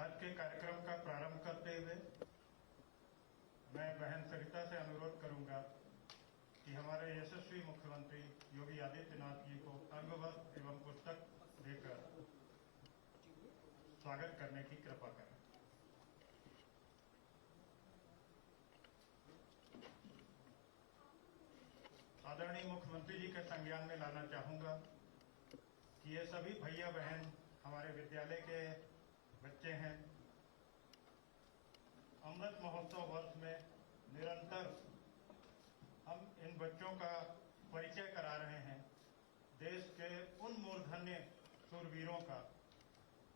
आज के कार्यक्रम का प्रारंभ करते हुए मैं बहन सरिता से अनुरोध करूंगा कि हमारे यशस्वी मुख्यमंत्री योगी आदित्यनाथ जी को अंगवस्त्र एवं पुस्तक देकर स्वागत करने की कृपा करें। आदरणीय मुख्यमंत्री जी के संज्ञान में लाना चाहूंगा कि ये सभी भैया बहन हमारे विद्यालय के बच्चे हैं। अमृत महोत्सव वर्ष में निरंतर हम इन बच्चों का परिचय करा रहे हैं देश के उन मूर्धन्य शूरवीरों का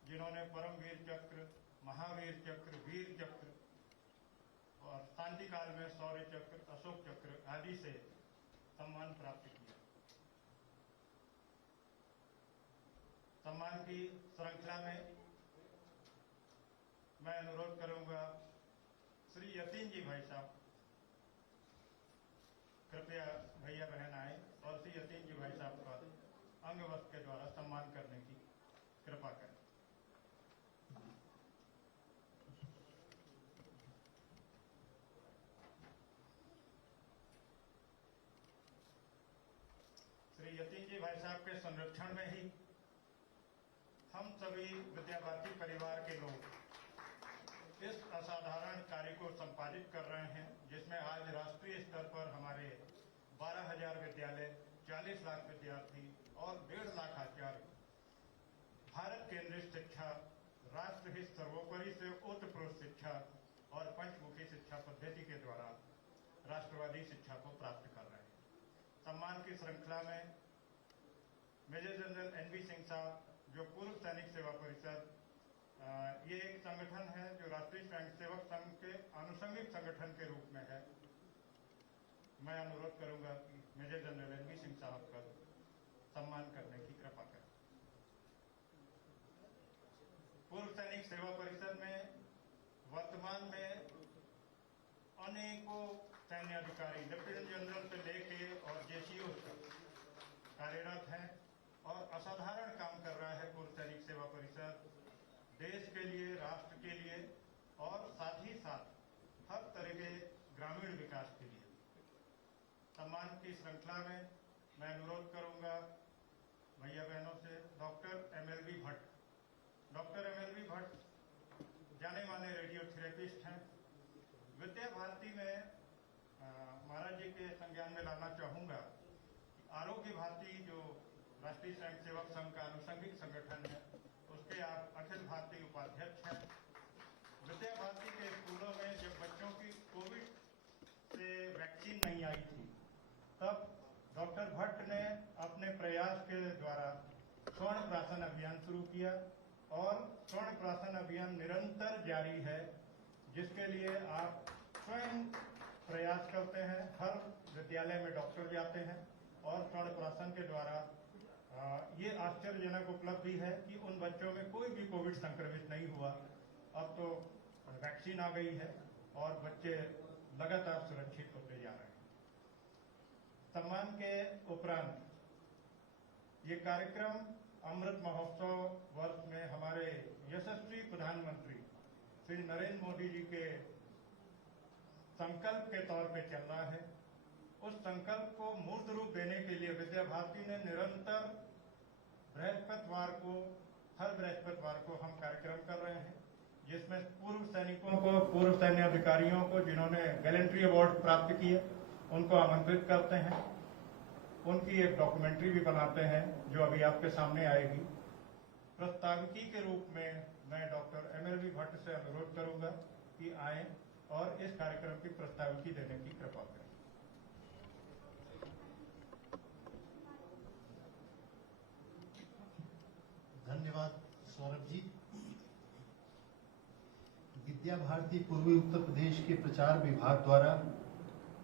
जिन्होंने परमवीर चक्र, महावीर चक्र, वीर चक्र और शांति काल में शौर्य चक्र, अशोक चक्र आदि से सम्मान प्राप्त किया। सम्मान की श्रृंखला में मैं अनुरोध करूंगा श्री यतीन जी भाई साहब, कृपया भैया बहन आए और श्री यतीन जी भाई साहब का अंगवस्त्र के द्वारा सम्मान करने की कृपा करें। श्री यतीन जी भाई साहब के संरक्षण में ही हम सभी विद्या भारती परिवार के लोग इस असाधारण कार्य को संपादित कर रहे हैं, जिसमें आज राष्ट्रीय स्तर पर हमारे 12,000 विद्यालय, 40 लाख विद्यार्थी और 1.5 लाख आचार्य भारत केंद्रित शिक्षा, राष्ट्रहित सर्वोपरि से ओतप्रोत शिक्षा और पंचमुखी शिक्षा पद्धति के द्वारा राष्ट्रवादी शिक्षा को प्राप्त कर रहे हैं। सम्मान की श्रृंखला में मेजर जनरल NB सिंह साहब, जो पूर्व सैनिक सेवा परिषद, ये एक संगठन है जो राष्ट्रीय स्वयंसेवक संघ के आनुषंगिक संगठन के रूप में है। मैं अनुरोध करूंगा कि मेजर जनरल NB सिंह साहब का सम्मान करने की कृपा करें। पूर्व सैनिक सेवा परिषद में वर्तमान में अनेकों सैन्य अधिकारी लेफ्टिनेंट जनरल से लेके और JCO तक कार्यरत हैं और असाधारण काम कर रहा है पूर्व सैनिक सेवा परिषद देश के लिए, राष्ट्र के लिए और साथ ही साथ हर तरह के ग्रामीण विकास के लिए। सम्मान की श्रृंखला में मैं अनुरोध करूंगा भैया बहनों से doctor MLV Bhatt. Doctor MLV Bhatt जाने माने रेडियोथेरेपिस्ट हैं। विद्या भारती में महाराज जी के संज्ञान में लाना चाहूंगा आरोग्य भारती जो राष्ट्रीय स्वयंसेवक संघ का आनुषंगिक संगठन है, उसके आप अखिल भारतीय उपाध्यक्ष हैं। विद्या भारती के स्कूलों में जब बच्चों की कोविड से वैक्सीन नहीं आई थी, तब डॉक्टर भट्ट ने अपने प्रयास के द्वारा स्वर्ण प्राशन अभियान शुरू किया और स्वर्ण प्राशन अभियान निरंतर जारी है, जिसके लिए आप स्वयं प्रयास करते हैं। हर विद्यालय में डॉक्टर जाते हैं और स्वर्ण प्राशन के द्वारा ये आश्चर्यजनक उपलब्धि है कि उन बच्चों में कोई भी कोविड संक्रमित नहीं हुआ। अब तो वैक्सीन आ गई है और बच्चे लगातार सुरक्षित होते जा रहे हैं। सम्मान के उपरांत ये कार्यक्रम अमृत महोत्सव वर्ष में हमारे यशस्वी प्रधानमंत्री श्री नरेंद्र मोदी जी के संकल्प के तौर पे चल रहा है। उस संकल्प को मूर्त रूप देने के लिए विद्या भारती ने निरंतर हर बृहस्पतिवार को हम कार्यक्रम कर रहे हैं, जिसमें पूर्व सैनिकों को, पूर्व सैन्य अधिकारियों को जिन्होंने गैलेंट्री अवार्ड प्राप्त किए, उनको आमंत्रित करते हैं। उनकी एक डॉक्यूमेंट्री भी बनाते हैं जो अभी आपके सामने आएगी। प्रस्ताविकी के रूप में मैं डॉक्टर MLV भट्ट से अनुरोध करूंगा कि आए और इस कार्यक्रम की प्रस्ताविकी देने की कृपा करें। धन्यवाद सौरभ जी। विद्या भारती पूर्वी उत्तर प्रदेश के प्रचार विभाग द्वारा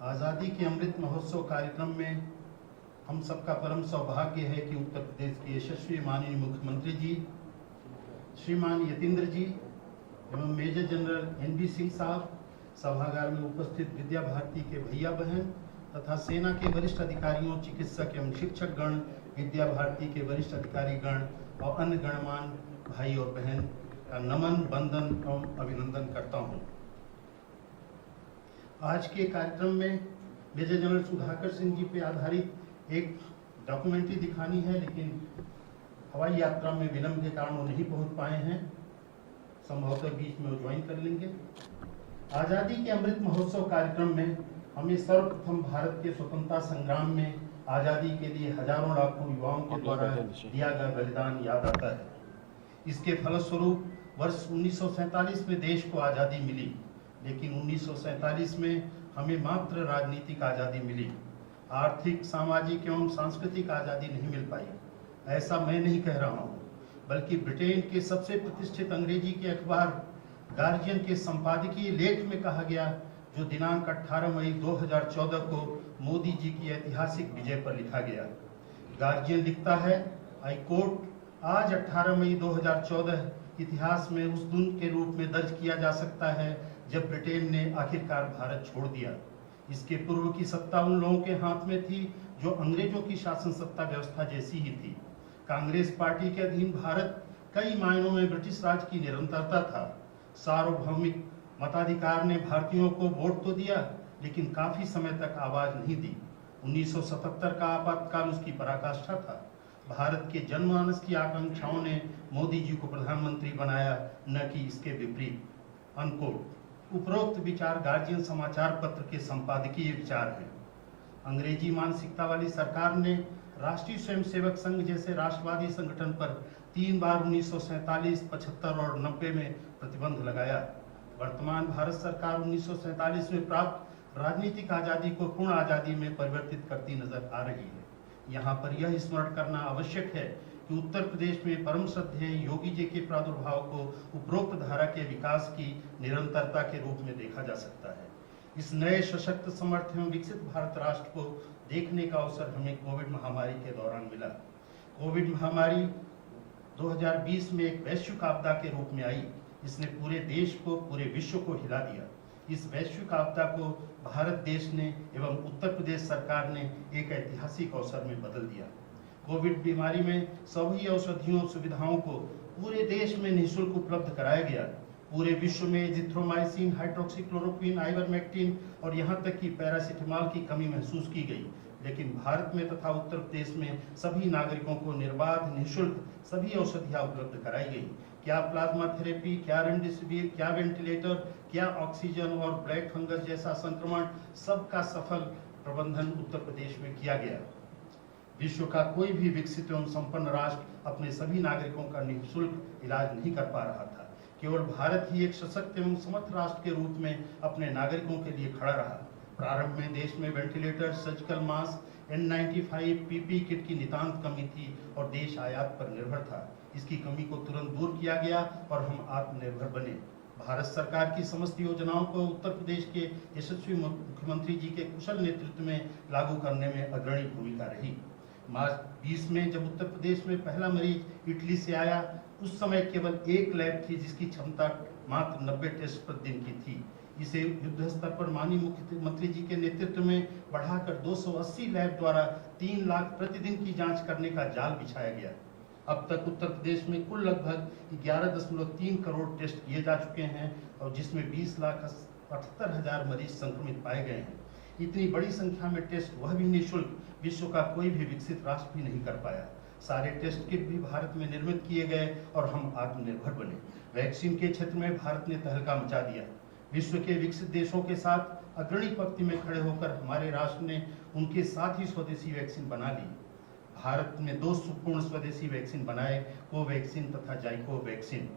आज़ादी के अमृत महोत्सव कार्यक्रम में हम सबका परम सौभाग्य है कि उत्तर प्रदेश के यशस्वी माननीय मुख्यमंत्री जी श्रीमान यतीन्द्र जी एवं मेजर जनरल NB सिंह साहब, सभागार में उपस्थित विद्या भारती के भैया बहन तथा सेना के वरिष्ठ अधिकारियों, चिकित्सक एवं शिक्षक गण, विद्या भारती के वरिष्ठ अधिकारी गण और अन्य गणमान्य भाई और बहन, का नमन, वंदन एवं अभिनंदन करता हूँ। आज के कार्यक्रम में मेजर जनरल सुधाकर सिंह जी पे आधारित एक डॉक्यूमेंट्री दिखानी है, लेकिन हवाई यात्रा में विलंब के कारण वो नहीं पहुंच पाए हैं। संभवतः बीच में वो ज्वाइन कर लेंगे। आज़ादी के अमृत महोत्सव कार्यक्रम में हमें सर्वप्रथम भारत के स्वतंत्रता संग्राम में आज़ादी के लिए हजारों लाखों युवाओं के द्वारा दिया गया बलिदान याद आता है। इसके फलस्वरूप वर्ष 1947 में देश को आज़ादी मिली, लेकिन 1947 में हमें मात्र राजनीतिक आज़ादी मिली, आर्थिक, सामाजिक एवं सांस्कृतिक आज़ादी नहीं मिल पाई। ऐसा मैं नहीं कह रहा हूँ, बल्कि ब्रिटेन के सबसे प्रतिष्ठित अंग्रेजी के अखबार गार्जियन के संपादकीय लेख में कहा गया, जो दिनांक 18 मई 2014 को मोदी जी की ऐतिहासिक विजय पर लिखा गया। गार्जियन लिखता है, आई कोट, आज 18 मई 2014 इतिहास में उस दिन के रूप में दर्ज किया जा सकता है जब ब्रिटेन ने आखिरकार भारत छोड़ दिया। इसके पूर्व की सत्ता उन लोगों के हाथ में थी जो अंग्रेजों की शासन सत्ता व्यवस्था जैसी ही थी। कांग्रेस पार्टी के अधीन भारत कई मायनों में ब्रिटिश राज की निरंतरता था। सार्वभौमिक मताधिकार ने भारतीयों को वोट तो दिया, लेकिन काफी समय तक आवाज नहीं दी। 1977 का आपातकाल उसकी पराकाष्ठा था। भारत के जनमानस की आकांक्षाओं ने मोदी जी को प्रधानमंत्री बनाया, न कि इसके विपरीत। अनकोट। उपरोक्त विचार गार्जियन समाचार पत्र के संपादकीय विचार हैं। अंग्रेजी मानसिकता वाली सरकार ने राष्ट्रीय स्वयंसेवक संघ जैसे राष्ट्रवादी संगठन पर 3 बार 1947, 75 और 90 में प्रतिबंध लगाया। वर्तमान भारत सरकार 1947 में प्राप्त राजनीतिक आज़ादी को पूर्ण आज़ादी में परिवर्तित करती नजर आ रही है। यहाँ पर यह स्मरण करना आवश्यक है कि उत्तर प्रदेश में परम श्रद्धेय योगी जी के प्रादुर्भाव को उपरोक्त धारा के विकास की निरंतरता के रूप में देखा जा सकता है। इस नए सशक्त, समर्थ एवं विकसित भारत राष्ट्र को देखने का अवसर हमें कोविड महामारी के दौरान मिला। कोविड महामारी 2020 में एक वैश्विक आपदा के रूप में आई। इसने पूरे देश को, पूरे विश्व को हिला दिया। इस वैश्विक आपदा को भारत देश ने एवं उत्तर प्रदेश सरकार ने एक ऐतिहासिक अवसर में बदल दिया। कोविड बीमारी में सभी औषधियों सुविधाओं को पूरे देश में निःशुल्क उपलब्ध कराया गया। पूरे विश्व में एजिथ्रोमाइसिन, हाइड्रोक्सीक्लोरोक्विन, आइवरमेक्टिन और यहाँ तक कि पैरासिटामॉल की कमी महसूस की गई, लेकिन भारत में तथा उत्तर प्रदेश में सभी नागरिकों को निर्बाध, निःशुल्क सभी औषधियाँ उपलब्ध कराई गई। क्या प्लाज्मा थेरेपी, क्या रेमडेसिविर, क्या वेंटिलेटर, क्या ऑक्सीजन और ब्लैक फंगस जैसा संक्रमण, सबका सफल प्रबंधन उत्तर प्रदेश में किया गया। विश्व का कोई भी विकसित एवं संपन्न राष्ट्र अपने सभी नागरिकों का निःशुल्क इलाज नहीं कर पा रहा था। केवल भारत ही एक सशक्त एवं समर्थ राष्ट्र के रूप में अपने नागरिकों के लिए खड़ा रहा। प्रारंभ में देश में ventilator, surgical mask, N95, PP kit की नितांत कमी थी और देश आयात पर निर्भर था। इसकी कमी को तुरंत दूर किया गया और हम आत्मनिर्भर बने। भारत सरकार की समस्त योजनाओं को उत्तर प्रदेश के यशस्वी मुख्यमंत्री जी के कुशल नेतृत्व में लागू करने में अग्रणी भूमिका रही। मार्च 20 में जब उत्तर प्रदेश में पहला मरीज इटली से आया, उस समय केवल एक लैब थी जिसकी क्षमता मात्र 90 टेस्ट प्रतिदिन की थी। इसे युद्ध स्तर पर माननीय मुख्यमंत्री जी के नेतृत्व में बढ़ाकर 280 लैब द्वारा 3 लाख प्रतिदिन की जांच करने का जाल बिछाया गया। अब तक उत्तर प्रदेश में कुल लगभग 11.3 करोड़ टेस्ट किए जा चुके हैं और जिसमें 20,78,000 मरीज संक्रमित पाए गए हैं। इतनी बड़ी संख्या में टेस्ट, वह भी निःशुल्क, विश्व का कोई भी विकसित राष्ट्र भी नहीं कर पाया। सारे टेस्ट किट भी भारत में निर्मित किए गए और हम आत्मनिर्भर बने। वैक्सीन के क्षेत्र में भारत ने तहलका मचा दिया। विश्व के विकसित देशों के साथ अग्रणी पंक्ति में खड़े होकर हमारे राष्ट्र ने उनके साथ ही स्वदेशी वैक्सीन बना ली। भारत में 2 पूर्ण स्वदेशी वैक्सीन बनाए, कोवैक्सीन तथा जाइकोवैक्सीन।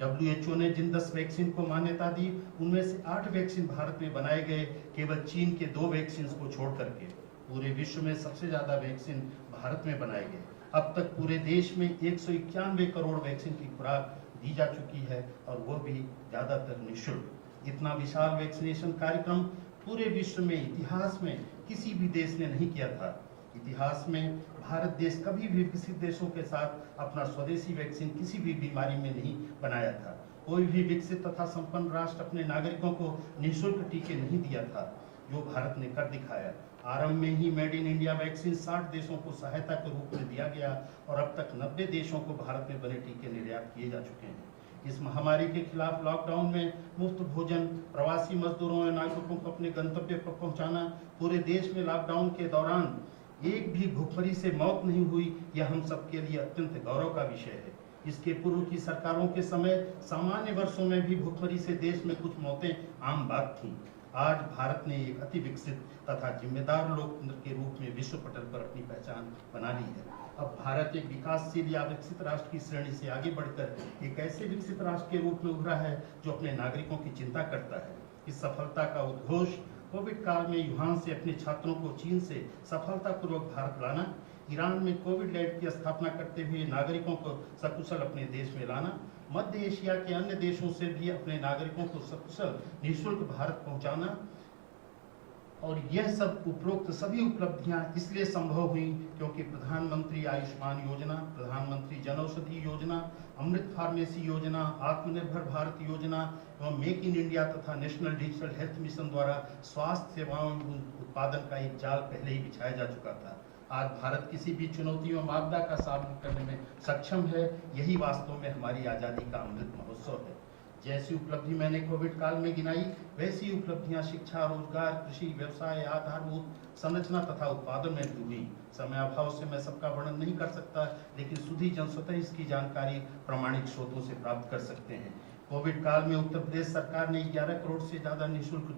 WHO ने जिन 10 वैक्सीन को मान्यता दी, उनमें से 8 वैक्सीन भारत में बनाए गए, केवल चीन के 2 वैक्सीन को छोड़ करके। पूरे विश्व में सबसे ज्यादा वैक्सीन भारत में बनाए गए। अब तक पूरे देश में 191 करोड़ वैक्सीन की खुराक दी जा चुकी है और वह भी ज्यादातर निःशुल्क। इतना विशाल वैक्सीनेशन कार्यक्रम पूरे विश्व में इतिहास में किसी भी देश ने नहीं किया था। इतिहास में भारत देश कभी भी विकसित देशों के साथ अपना स्वदेशी वैक्सीन किसी भी बीमारी में नहीं बनाया था। कोई भी विकसित तथा संपन्न राष्ट्र अपने नागरिकों को निःशुल्क टीके नहीं दिया था, जो भारत ने कर दिखाया। आरंभ में he made in India vaccine 60 देशों को सहायता के रूप में दिया गया और अब तक 90 देशों को भारत में बने टीके निर्यात किए जा चुके हैं। इस महामारी के खिलाफ लॉकडाउन में मुफ्त भोजन, प्रवासी मजदूरों और नागरिकों को अपने गंतव्य पर पहुंचाना, पूरे देश में लॉकडाउन के दौरान एक भी भूखमरी से मौत नहीं हुई, यह हम सबके लिए अत्यंत गौरव का विषय है। इसके पूर्व की सरकारों के समय सामान्य वर्षों में भी भूखमरी से देश में कुछ मौतें आम बात थीं। आज भारत ने एक अति विकसित तथा जिम्मेदार लोकतंत्र के रूप में विश्व पटल पर अपनी पहचान बना ली है। अब भारत एक विकासशील या विकसित राष्ट्र की श्रेणी से आगे बढ़कर एक ऐसे विकसित राष्ट्र के रूप में उभरा है जो अपने नागरिकों की चिंता करता है। इस सफलता का उद्घोष कोविड काल में वुहान से अपने छात्रों को चीन से सफलतापूर्वक भारत लाना, ईरान में कोविड लैब की स्थापना करते हुए नागरिकों को सकुशल अपने देश में लाना, मध्य एशिया के अन्य देशों से भी अपने नागरिकों को सकुशल निःशुल्क भारत पहुंचाना, और यह सब उपरोक्त सभी उपलब्धियां इसलिए संभव हुई क्योंकि प्रधानमंत्री आयुष्मान योजना, प्रधानमंत्री जनऔषधि योजना, अमृत फार्मेसी योजना, आत्मनिर्भर भारत योजना एवं मेक इन इंडिया तथा नेशनल डिजिटल हेल्थ मिशन द्वारा स्वास्थ्य सेवाओं उत्पादन का एक जाल पहले ही बिछाया जा चुका था। आज भारत किसी भी चुनौती एवं आपदा का सामना करने में सक्षम है। यही वास्तव में हमारी आज़ादी का अमृत महोत्सव है। जैसी उपलब्धि मैंने कोविड काल में गिनाई, वैसी उपलब्धियां शिक्षा, रोजगार, कृषि, व्यवसाय, आधारभूत संरचना तथा उत्पादन में भी हुई। समय अभाव से मैं सबका वर्णन नहीं कर सकता, लेकिन सुधी जन स्वतः इसकी जानकारी प्रामाणिक स्रोतों से प्राप्त कर सकते हैं। कोविड काल में उत्तर प्रदेश सरकार ने 11 करोड़ से ज्यादा निःशुल्क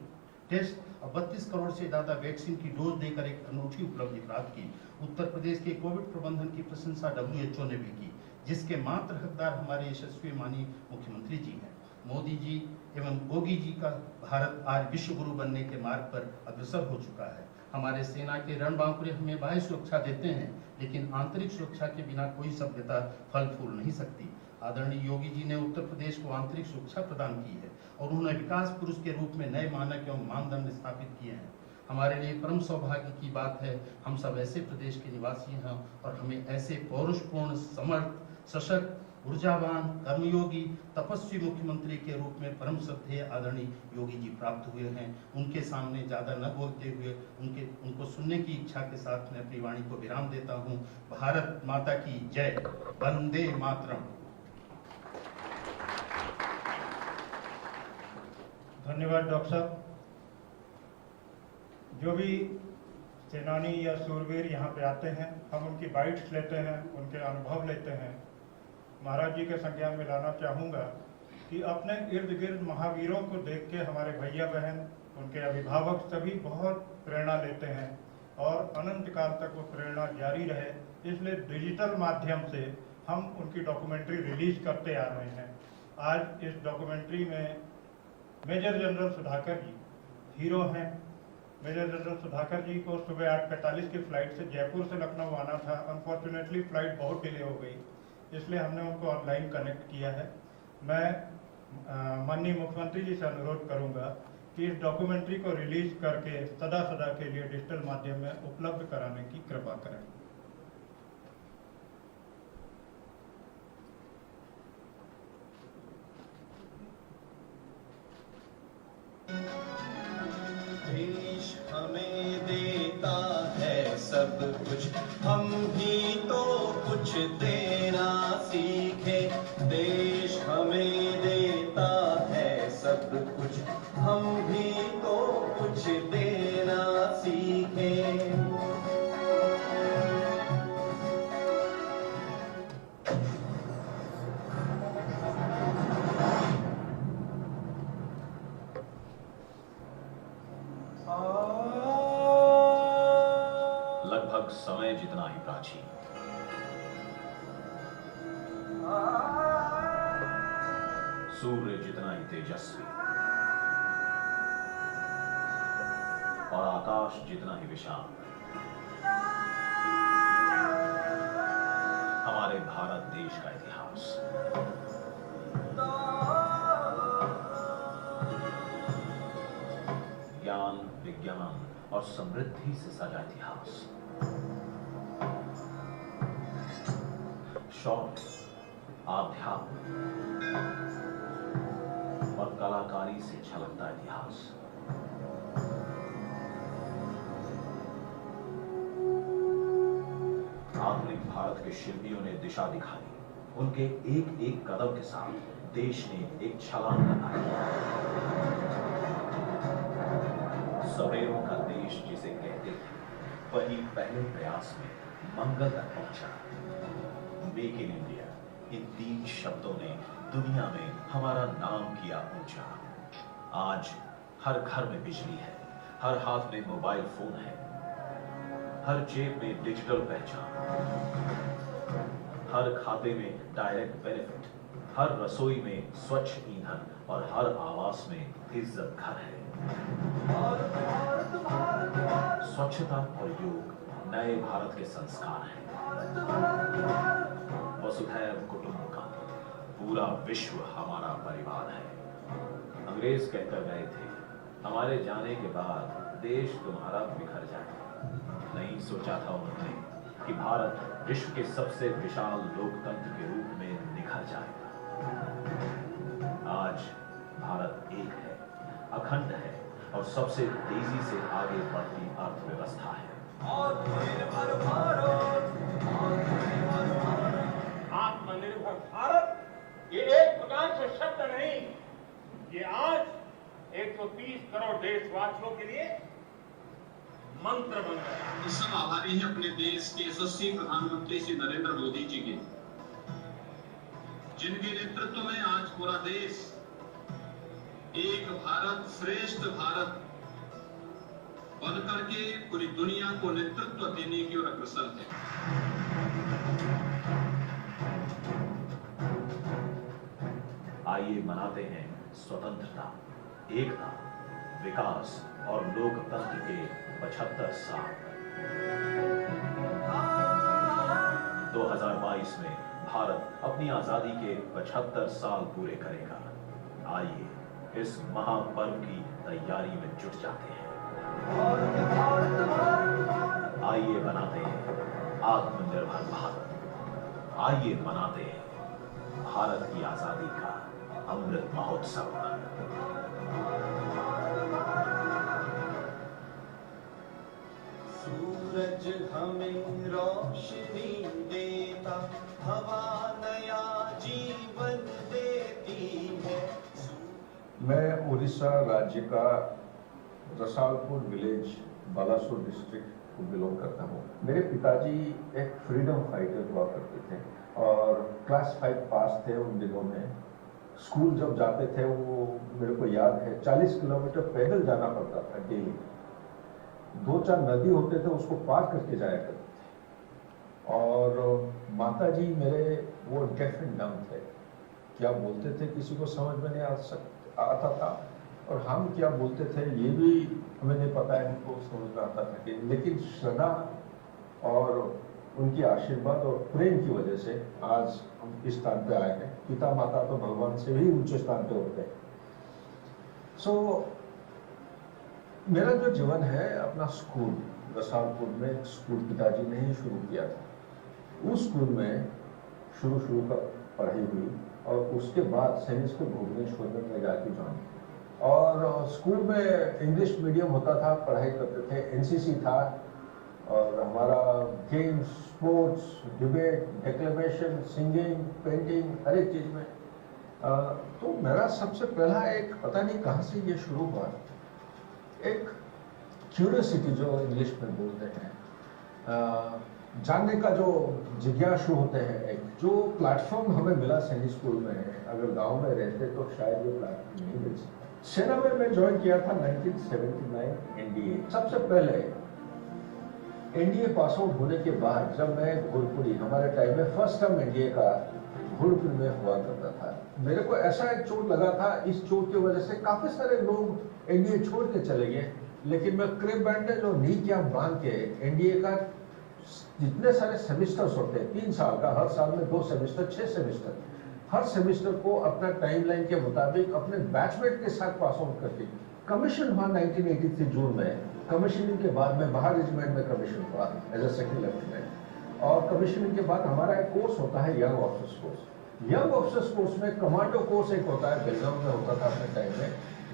टेस्ट और 32 करोड़ से ज्यादा वैक्सीन की डोज देकर एक अनूठी उपलब्धि प्राप्त की। उत्तर प्रदेश के कोविड प्रबंधन की प्रशंसा WHO ने भी की, जिसके मात्र हकदार हमारे यशस्वी माननीय मुख्यमंत्री जी हैं। मोदी जी एवं योगी जी का भारत आज विश्व गुरु बनने के मार्ग पर अग्रसर हो चुका है। हमारे सेना के रणबांकुरे हमें बाह्य सुरक्षा देते हैं, लेकिन आंतरिक सुरक्षा के बिना कोई सभ्यता फल फूल नहीं सकती। आदरणीय योगी जी ने उत्तर प्रदेश को आंतरिक सुरक्षा प्रदान की है और उन्होंने विकास पुरुष के रूप में नए मानक एवं मानदंड स्थापित किए हैं। हमारे लिए परम सौभाग्य की बात है, हम सब ऐसे प्रदेश के निवासी हैं और हमें ऐसे पौरुषपूर्ण, समर्थ, सशक्त, ऊर्जावान, कर्मयोगी, तपस्वी मुख्यमंत्री के रूप में परम श्रद्धेय आदरणीय योगी जी प्राप्त हुए हैं। उनके सामने ज़्यादा न बोलते हुए उनको सुनने की इच्छा के साथ मैं अपनी वाणी को विराम देता हूँ। भारत माता की जय। वंदे मातरम। धन्यवाद डॉक्टर साहब। जो भी सेनानी या सूरवीर यहाँ पे आते हैं, हम उनकी बाइट्स लेते हैं, उनके अनुभव लेते हैं। महाराज जी के संज्ञान में लाना चाहूँगा कि अपने इर्द गिर्द महावीरों को देख के हमारे भैया बहन, उनके अभिभावक सभी बहुत प्रेरणा लेते हैं और अनंत काल तक वो प्रेरणा जारी रहे, इसलिए डिजिटल माध्यम से हम उनकी डॉक्यूमेंट्री रिलीज करते आ रहे हैं। आज इस डॉक्यूमेंट्री में मेजर जनरल सुधाकर जी हीरो हैं। मेजर जनरल सुधाकर जी को सुबह 8:45 की फ़्लाइट से जयपुर से लखनऊ आना था। अनफॉर्चुनेटली फ़्लाइट बहुत डिले हो गई, इसलिए हमने उनको ऑनलाइन कनेक्ट किया है। मैं माननीय मुख्यमंत्री जी से अनुरोध करूंगा कि इस डॉक्यूमेंट्री को रिलीज करके सदा सदा के लिए डिजिटल माध्यम में उपलब्ध कराने की कृपा करें। देश हमें देता है सब कुछ, हम भी तो कुछ देना सीखे। देश हमें देता है सब कुछ, हम भी तो कुछ देना सीखे। लगभग समय जितना ही प्राचीन, सूर्य जितना ही तेजस्वी और आकाश जितना ही विशाल, हमारे भारत देश का इतिहास। ज्ञान, विज्ञान और समृद्धि से सजा इतिहास। शौर्य, आध्यात्म और कलाकारी से छलकता इतिहास। आधुनिक भारत के शिल्पियों ने दिशा दिखाई उनके एक एक कदम के साथ देश ने एक छलांग लगाई। सवेरों का देश जिसे कहते थे, वही पहले प्रयास में मंगल तक पहुंचा। मेक इन इंडिया, इन 3 शब्दों ने दुनिया में हमारा नाम किया ऊंचा। आज हर घर में बिजली है, हर हाथ में मोबाइल फोन है, हर जेब में डिजिटल पहचान, हर खाते में डायरेक्ट बेनिफिट, हर रसोई में स्वच्छ ईंधन और हर आवास में इज्जत घर है। स्वच्छता और योग नए भारत के संस्कार हैं। वसुधैव कुटुंबकम, पूरा विश्व हमारा परिवार है। अंग्रेज कहकर गए थे, हमारे जाने के बाद देश तुम्हारा बिखर जाएगा। नहीं सोचा था उन्होंने कि भारत विश्व के सबसे विशाल लोकतंत्र के रूप में निखर जाएगा। आज भारत एक है, अखंड है और सबसे तेजी से आगे बढ़ती अर्थव्यवस्था है। आत्मनिर्भर भारत ये एक प्रकार से शब्द नहीं, ये आज 130 करोड़ देशवासियों के लिए मंत्र बन गया। हम सब आभारी हैं अपने देश के यशस्वी प्रधानमंत्री श्री नरेंद्र मोदी जी के, जिनके नेतृत्व में आज पूरा देश एक भारत श्रेष्ठ भारत बनकर के पूरी दुनिया को नेतृत्व देने की ओर अग्रसर है। आइए मनाते हैं स्वतंत्रता, एकता, विकास और लोकतंत्र के 75 साल। 2022 में भारत अपनी आजादी के 75 साल पूरे करेगा। आइए इस महापर्व की तैयारी में जुट जाते हैं। आइए बनाते हैं आत्मनिर्भर भारत। आइए मनाते हैं भारत की आजादी का अमृत महोत्सव। सूरज हमें रोशनी देता, हवा नया जीवन देती है। मैं उड़ीसा राज्य का रसालपुर विलेज बालासोर डिस्ट्रिक्ट को बिलोंग करता हूँ। मेरे पिताजी एक फ्रीडम फाइटर हुआ करते थे और क्लास 5 पास थे उन दिनों में। स्कूल जब जाते थे वो मेरे को याद है 40 किलोमीटर पैदल जाना पड़ता था डेली। 2-4 नदी होते थे उसको पार करके जाया करते थे। और माताजी मेरे वो डेफ एंड डम्ब थे, क्या बोलते थे किसी को समझ में नहीं आता था और हम क्या बोलते थे ये भी हमें नहीं पता है, हमको समझ में आता था कि, लेकिन श्रद्धा और उनकी आशीर्वाद और प्रेम की वजह से आज हम इस स्थान पे आए हैं। पिता माता तो भगवान से भी ऊंचे स्थान पे होते हैं। मेरा जो जीवन है अपना स्कूल रसालपुर में स्कूल पिताजी ने ही शुरू किया था। उस स्कूल में शुरू का पढ़ाई हुई और उसके बाद सैनिक स्कूल भुवनेश्वर में जाके ज्वाइन किया। और स्कूल में इंग्लिश मीडियम होता था, पढ़ाई करते थे, एनसीसी था और हमारा games, sports, debate, declamation, singing, painting, हर एक चीज़ में। तो मेरा सबसे पहला एक पता नहीं कहाँ से ये शुरू हुआ, एक क्यूरियोसिटी जो इंग्लिश में बोलते हैं, जानने का जो जिज्ञासु होते हैं। एक जो प्लेटफॉर्म हमें मिला सैनिक स्कूल में, अगर गांव में रहते तो शायद ये प्लेटफॉर्म नहीं मिल सकता। सेना में मैं ज्वाइन किया था 1979 एनडीए। सबसे पहले एनडीए पास आउट होने के बाद जब मैं घोड़पुरी, हमारे टाइम में फर्स्ट टर्म एनडीए का घोड़पुरी में हुआ करता था, मेरे को ऐसा एक चोट लगा था। इस चोट की वजह से काफी सारे लोग एनडीए छोड़ के चले गए, लेकिन मैं क्रेप बैंडेज और नी कैप बांध के एनडीए का जितने सारे सेमिस्टर्स होते हैं 3 साल का, हर साल में 2 सेमिस्टर, 6 सेमिस्टर, हर सेमिस्टर को अपना टाइमलाइन के मुताबिक अपने बैचमेट के साथ पास आउट करके कमीशन हुआ 1983 जून में। कमीशनिंग के बाद मैं बाहर रेजिमेंट में कमीशन हुआ एज ए सेकंड लेफ्टिनेंट। और कमीशनिंग के बाद हमारा एक कोर्स होता है young officers course. Young officers course में कमांडो कोर्स एक होता है, बेलगाम में होता था अपने टाइम में।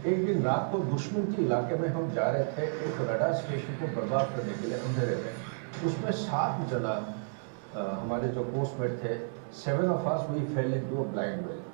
एक दिन रात को दुश्मन के इलाके में हम जा रहे थे एक रडार स्टेशन को बर्बाद करने के लिए अंधेरे में। उसमें 7 जना हमारे जो पोस्टमेट थे 7 of us we fell into a blind well.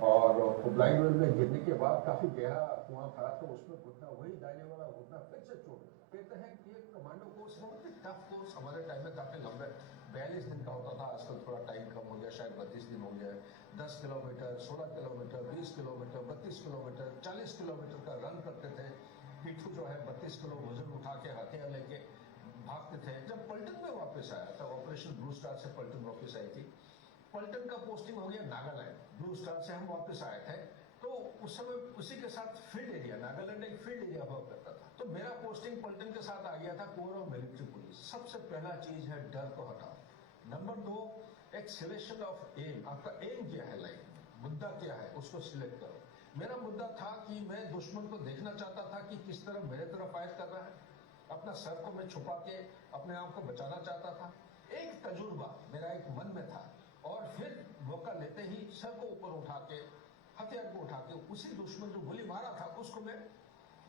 और वो ब्लाइंड वेल में गिरने के बाद काफी गहरा कुआं था, तो उसमें घुटना, वही दाहिने वाला घुटना फिर से चोट। कहते हैं कि ये कमांडो कोर्स बहुत ही टफ कोर्स हमारे टाइम में काफी लंबे 42 दिन का होता था, आजकल थोड़ा टाइम कम हो गया, शायद 32 दिन हो गया है। 10 kilometre, 16 kilometre, 20 kilometre, 32 kilometre, 40 kilometre का रन करते थे। पिट्ठू जो है 32 किलो वजन उठा के हथियार लेके भागते थे। जब पलटन में वापस आया था, ऑपरेशन ब्लू स्टार से पलटन वापस आई थी, पलटन का पोस्टिंग हो गया नागालैंड, ब्लू स्टार से हम वापस आए थे, तो उस समय उसी के साथ फील्ड एरिया, नागालैंड एक फील्ड एरिया हुआ करता था, तो मेरा पोस्टिंग पलटन के साथ आ गया था कोर ऑफ मिलिट्री पुलिस। सबसे पहला चीज है डर को हटाओ। नंबर 2, एक सिलेक्शन ऑफ एम, आपका एम क्या है लाइफ में, मुद्दा क्या है, उसको सिलेक्ट करो। मेरा मुद्दा था कि मैं दुश्मन को देखना चाहता था कि किस तरह मेरे तरफ फायर कर रहा है, अपना सर को मैं छुपा के अपने आप को बचाना चाहता था। एक तजुर्बा मेरा एक मन में था, और फिर मौका लेते ही सर को ऊपर उठा के, हथियार को उठा के उसी दुश्मन जो गोली मारा था उसको मैं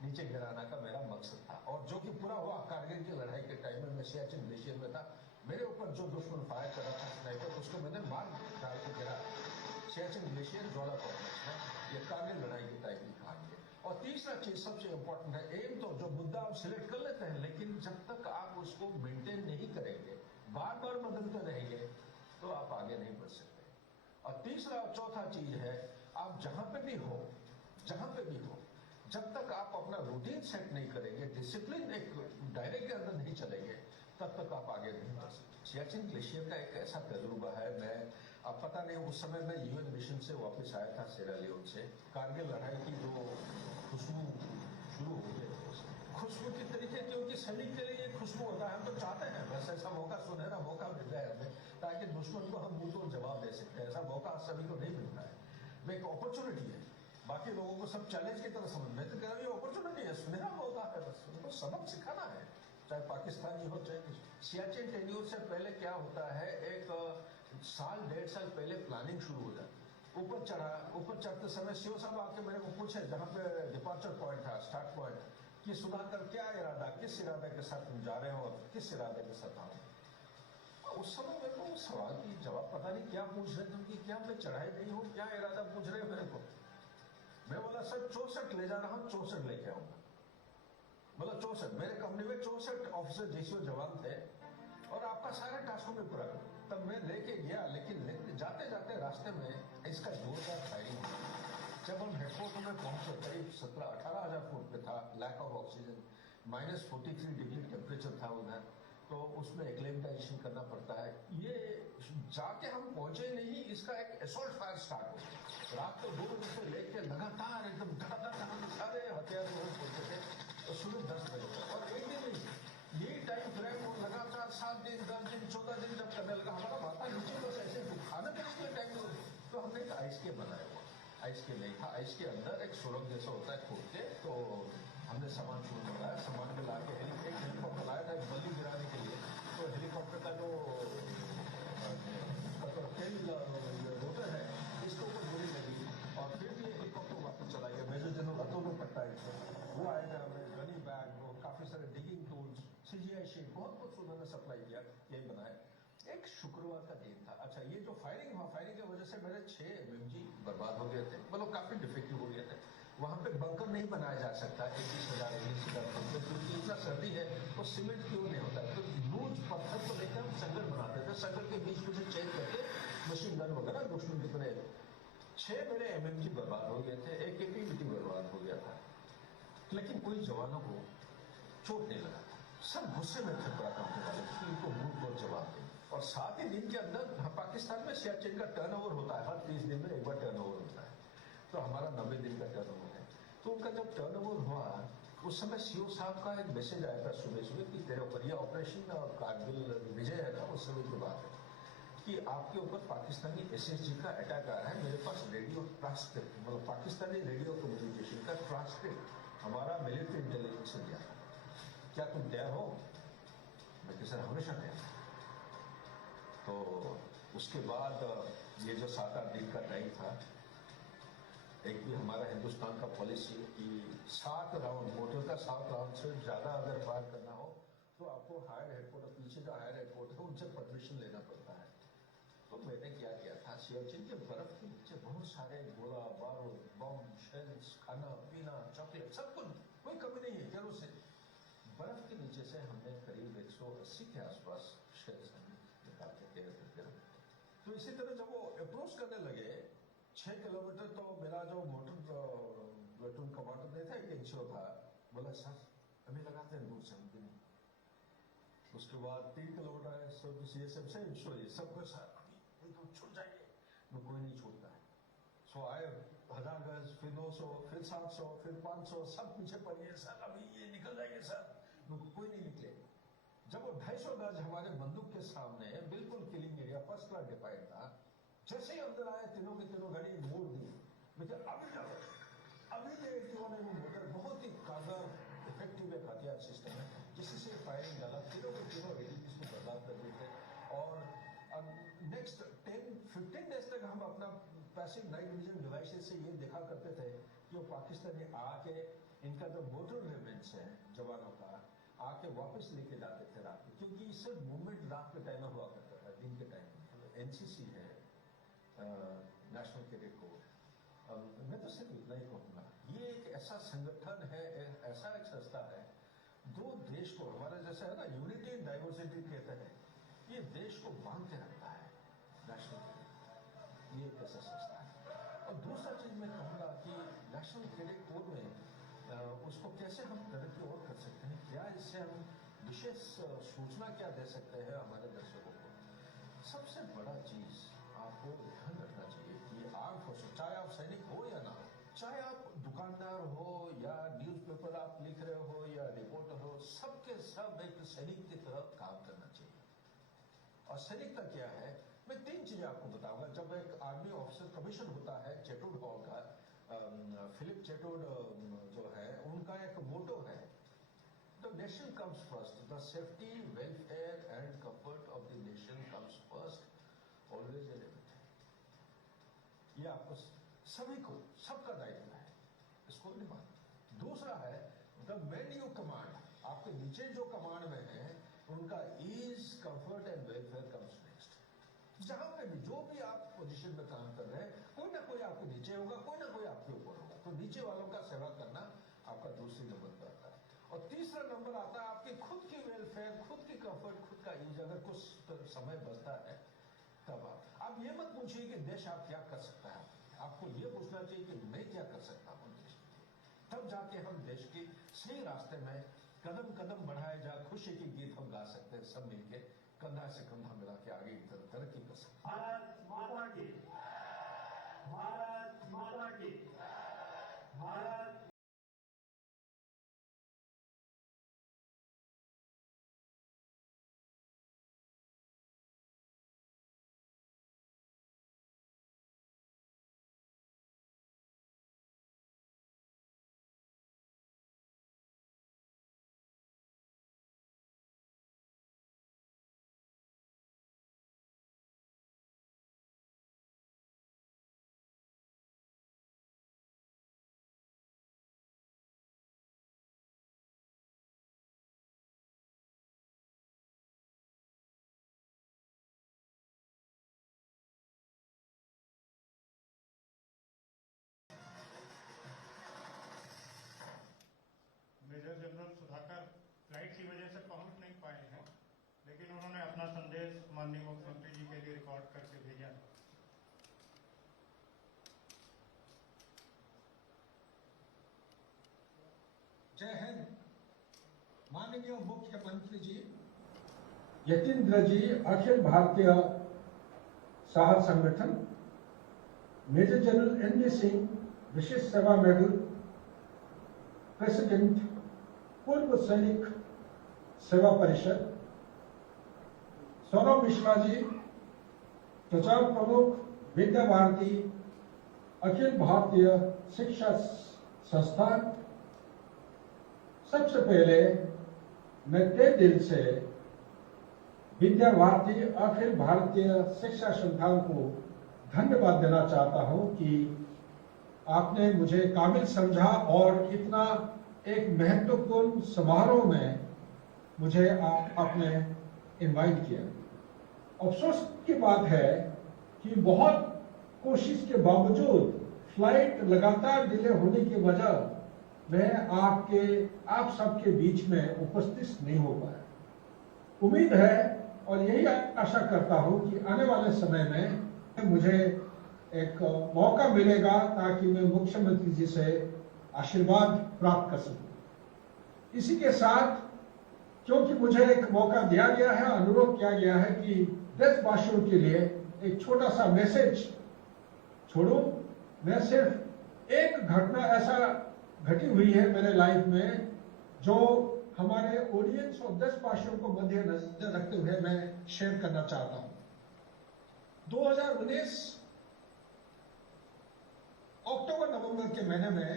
नीचे गिराना का मेरा मकसद था। और जो कि पूरा हुआ। कारगिल की लड़ाई के टाइम में मैं सियाचिन ग्लेशियर में था, मेरे ऊपर जो दुश्मन फायर कर रहा था स्नाइपर, उसको मैंने मार डाल के गिरा। सियाचिन ग्लेशियर ज्वाला कॉम्प्लेक्स में, ये कारगिल लड़ाई के टाइम की कहानी है। और तीसरा चीज सबसे इंपॉर्टेंट है, एम तो जो मुद्दा आप सिलेक्ट कर लेते हैं, लेकिन जब तक आप उसको मेंटेन नहीं करेंगे, बार बार बदलते रहेंगे, तो आप आगे नहीं बढ़ सकते। और तीसरा और चौथा चीज है, आप जहां पे भी हो, जब तक आप अपना रूटीन सेट नहीं करेंगे, डिसिप्लिन एक दायरे के अंदर नहीं चलेंगे, तब तक आप आगे नहीं बढ़ सकते। सियाचिन ग्लेशियर का एक ऐसा तजुर्बा है, मैं अब पता नहीं, उस समय मैं यूएन मिशन से वापस आया था सेरा लियोन से, कारगिल लड़ाई की जो खुशबू शुरू हो गई, खुशबू की तरीके, क्योंकि सैनिक के लिए खुशबू होता है, हम तो चाहते हैं बस ऐसा मौका, सुनहरा मौका मिल जाए हमें, ताकि दुश्मन को हम मुंह तोड़ जवाब दे सकते हैं। ऐसा मौका सभी को नहीं मिलता है, वो एक अपॉर्चुनिटी है। बाकी लोगों को सब चैलेंज की तरह समझ, मैं तो कह रहा हूँ ये अपॉर्चुनिटी है, सुनहरा मौका है, बस उनको सबक सिखाना है, चाहे पाकिस्तानी हो चाहे किसी। सियाचिन टेन्यूर से पहले क्या होता है, एक साल 1.5 साल पहले प्लानिंग शुरू हो जाती है। ऊपर चढ़ते समय सीओ साहब आके मेरे को पूछे, जहाँ पे डिपार्चर पॉइंट था, स्टार्ट पॉइंट, कि सुधाकर क्या इरादा, किस इरादे के साथ तुम जा रहे हो और किस इरादे के साथ आओ। उस समय मेरे को उस सवाल की जवाब पता नहीं क्या पूछ रहे थे कि क्या मैं चढ़ाई नहीं हूँ, क्या इरादा पूछ रहे मेरे को। मैं बोला सर 64 ले जा रहा हूँ, 64 लेके आऊंगा। बोला 64, मेरे कंपनी में 64 ऑफिसर जेसीओ जवान थे और आपका सारे टास्कों में पूरा करो। तब मैं लेके गया, लेकिन जाते जाते रास्ते में इसका जोरदार फायरिंग हुआ। जब हम हेडक्वार्टर में पहुंचे, करीब 17-18 हजार फुट पे था, lack of oxygen, -43 degree temperature था उधर, तो उसमें एक्लेमेटाइजेशन करना पड़ता है। ये जाके हम पहुंचे नहीं, इसका एक असॉल्ट फायर स्टार्ट हो गया। रात को 2 बजे से लेके लगातार एकदम धड़ाधड़ सारे हथियार पहुंचे थे, और सुबह 10 बजे तक, और एक दिन नहीं, ये टाइम फ्रेम और लगातार 7 दिन, 10 दिन, 14 दिन जब करने लगा, हमारा माथा नीचे बस ऐसे खाने के लिए टाइम नहीं, तो हमने एक आइस के बनाया हुआ, आइस के नहीं था, आइस के अंदर एक सुरंग जैसा होता है खोद के, तो हमने सामान शुरू मंगाया, सामान में लाके एक हेलीकॉप्टर लाया था बल्ली गिराने के लिए, तो हेलीकॉप्टर का जो तेल रोटर है, इसके ऊपर गोली लगी, और फिर भी हेलीकॉप्टर वापस चला गया। मेजर जनरल अतुल पट्टा वो आएगा, हमें गनी बैग, वो काफी सारे डिगिंग टूल्स, सीजीआई शीट, बहुत कुछ उन्होंने सप्लाई किया, यही बनाया। एक शुक्रवार का दिन था। अच्छा, ये जो फायरिंग हुआ, फायरिंग की वजह से मेरे 6 एमएमजी बर्बाद हो गए थे, मतलब काफी डिफेक्टिव हो गए थे। वहां पे बंकर नहीं बनाया जा सकता 21,000 19,000 क्योंकि इतना सर्दी है, वो सीमेंट क्यों नहीं होता है, तो लूज पत्थर को लेकर हम संगल बनाते थे, संगल के बीच में से चेंज करके मशीन गन वगैरह दुश्मन के बने। 6 मेरे एमएमजी बर्बाद हो गए थे, एक एपीवीटी बर्बाद हो गया था, लेकिन कोई जवानों को चोट नहीं लगा था। सब गुस्से में थे बड़ा कंपनी वाले कि इनको मुंह तोड़ जवाब दें। और 7 ही दिन के अंदर पाकिस्तान में सियाचिन का टर्नओवर होता है, हर 30 दिन में एक बार टर्नओवर होता है, तो हमारा 90 दिन का टर्नओवर है। तो उनका जब टर्नओवर हुआ, उस समय सीओ साहब का एक मैसेज आया था सुबह सुबह कि तेरे ऊपर, यह ऑपरेशन कारगिल विजय है ना, उस समय की बात है, कि आपके ऊपर पाकिस्तानी एसएसजी का अटैक आ रहा है, मेरे पास रेडियो ट्रांसक्रिप्ट, मतलब पाकिस्तानी रेडियो कम्युनिकेशन का ट्रांसक्रिप्ट हमारा मिलिट्री इंटेलिजेंस से दिया, क्या तुम तैयार हो? मैं कि सर हमेशा तैयार। तो उसके बाद ये जो 7-8 दिन का टाइम था, एक भी हमारा हिंदुस्तान का पॉलिसी कि 7 राउंड, मोटर का 7 राउंड से ज्यादा अगर फायर करना हो तो आपको हायर हेडक्वार्टर, पीछे जो हायर हेडक्वार्टर है उनसे परमिशन लेना पड़ता है। तो मैंने क्या किया था, सियाचिन के बर्फ के नीचे बहुत सारे गोला बारूद, बम, शेल्स, खाना पीना, चॉकलेट, सब कुछ, कोई कमी नहीं है। केरोसिन, बर्फ के नीचे से हमने करीब 180 के आसपास शेल्स निकाल के थे। तो इसी तरह जब वो अप्रोच करने लगे 6 किलोमीटर, तो मेरा जो मोटर प्लेटून कमांडर नहीं था, एक एनसीओ था, बोला सर हमें लगाते हैं दूर से हम भी नहीं। उसके बाद 3 किलोमीटर है, सब सीएसएफ से इंश्योर सबको सर अभी तो छूट जाएंगे, मैं कोई नहीं छोड़ता है। सो आए 1000 गज, फिर 900, फिर 700, फिर 500, सब पीछे पड़िए सर अभी ये निकल जाएंगे सर, कोई नहीं निकले। जब वो 250 गज हमारे बंदूक के सामने बिल्कुल killing area first class defined था, जैसे ही अंदर आए तीनों के तीनों गाड़ी मोड़ दी। मुझे अभी जाओ, अभी ये ने वो मोटर बहुत ही कारगर इफेक्टिव एक हथियार सिस्टम है, जिससे फायरिंग डाला, तीनों के तीनों एडीपीज को बर्बाद कर देते। और नेक्स्ट 10-15 डेज तक हम अपना पैसिव नाइट विजन डिवाइसेस से ये देखा करते थे कि वो पाकिस्तानी आके इनका जो मोटर रेमेंट्स है जवानों का आके वापस लेके जाते थे रात में, क्योंकि इससे मूवमेंट रात के टाइम में हुआ करता था, दिन के टाइम में। एनसीसी है, नेशनल कैडेट कोर, मैं तो सिर्फ इतना ही कहूँगा, ये एक ऐसा संगठन है, ऐसा एक संस्था है, दो देश को, हमारे जैसे है ना यूनिटी इन डाइवर्सिटी कहते हैं, ये देश को बांध के रखता है नेशनल कैडेट, ये एक ऐसा संस्था है। और दूसरा चीज मैं कहूँगा कि नेशनल कैडेट कोर में उसको कैसे हम तरक्की और कर सकते हैं, क्या इससे हम विशेष सूचना क्या दे सकते हैं हमारे दर्शकों को। सबसे बड़ा चीज आपको ध्यान रखना चाहिए कि आर्म फोर्स, चाहे आप सैनिक हो या ना हो, चाहे आप दुकानदार हो या न्यूज़पेपर आप लिख रहे हो या रिपोर्टर हो, सबके सब एक सैनिक की तरह काम करना चाहिए। और सैनिकता क्या है, मैं 3 चीजें आपको बताऊंगा। जब एक आर्मी ऑफिसर कमीशन होता है चैटवुड हॉल का, फिलिप चैटवुड जो है, उनका एक मोटो है, the nation comes first, the safety, welfare and comfort of the nation comes first, always and everything. ये आपको सभी को, सबका दायित्व है, इसको नहीं मानना। दूसरा है द मैन यू कमांड, आपके नीचे जो कमांड में है उनका ease, comfort and welfare comes next. जहां पे भी जो भी आप पोजीशन में काम कर रहे हैं, कोई ना कोई आपके नीचे होगा, कोई ना कोई आपके ऊपर होगा, तो नीचे वालों का सेवा करना आपका दूसरे नंबर पर आता है। और तीसरा नंबर आता है आपकी खुद की वेलफेयर, खुद की कंफर्ट, खुद का ईज। अगर कुछ समय बचता है तब आप ये मत पूछिए कि देश आप क्या कर सकता है, आपको ये पूछना चाहिए कि मैं क्या कर सकता हूँ देश के लिए। तब जाके हम देश के सही रास्ते में कदम कदम बढ़ाए जा, खुशी की गीत हम गा सकते हैं, सब मिलके कंधा से कंधा मिला के आगे की तरफ तरक्की कर सकते हैं। भारत माता की, भारत माता की, Bharat. Major general Sudhakar flight की वजह से पहुंच नहीं पाए हैं, लेकिन उन्होंने अपना संदेश माननीय मुख्यमंत्री जी के लिए रिकॉर्ड करके भेजा है। जय हिंद। माननीय मुख्यमंत्री जी, यतीन्द्र जी, अखिल भारतीय साहस संगठन, मेजर जनरल एन.वी. सिंह, विशिष्ट सेवा मेडल, प्रेसिडेंट पूर्व सैनिक सेवा परिषद, सौरभ मिश्रा जी, प्रचार प्रमुख विद्या भारती अखिल भारतीय शिक्षा संस्थान, सबसे पहले मैं तहे दिल से विद्या भारती अखिल भारतीय शिक्षा संस्थान को धन्यवाद देना चाहता हूं कि आपने मुझे काबिल समझा और इतना एक महत्वपूर्ण समारोह में मुझे आपने इनवाइट किया। अफसोस की बात है कि बहुत कोशिश के बावजूद फ्लाइट लगातार डिले होने की वजह मैं आप सबके बीच में उपस्थित नहीं हो पाया। उम्मीद है और यही आशा करता हूं कि आने वाले समय में मुझे एक मौका मिलेगा ताकि मैं मुख्यमंत्री जी से आशीर्वाद प्राप्त कर सकूं। इसी के साथ क्योंकि मुझे एक मौका दिया गया है, अनुरोध किया गया है कि देशवासियों के लिए एक छोटा सा मैसेज छोड़ूं। मैं सिर्फ एक घटना ऐसा घटी हुई है मेरे लाइफ में जो हमारे ऑडियंस और देशवासियों को मद्देनजर रखते हुए मैं शेयर करना चाहता हूं। 2019 अक्टूबर-नवंबर के महीने में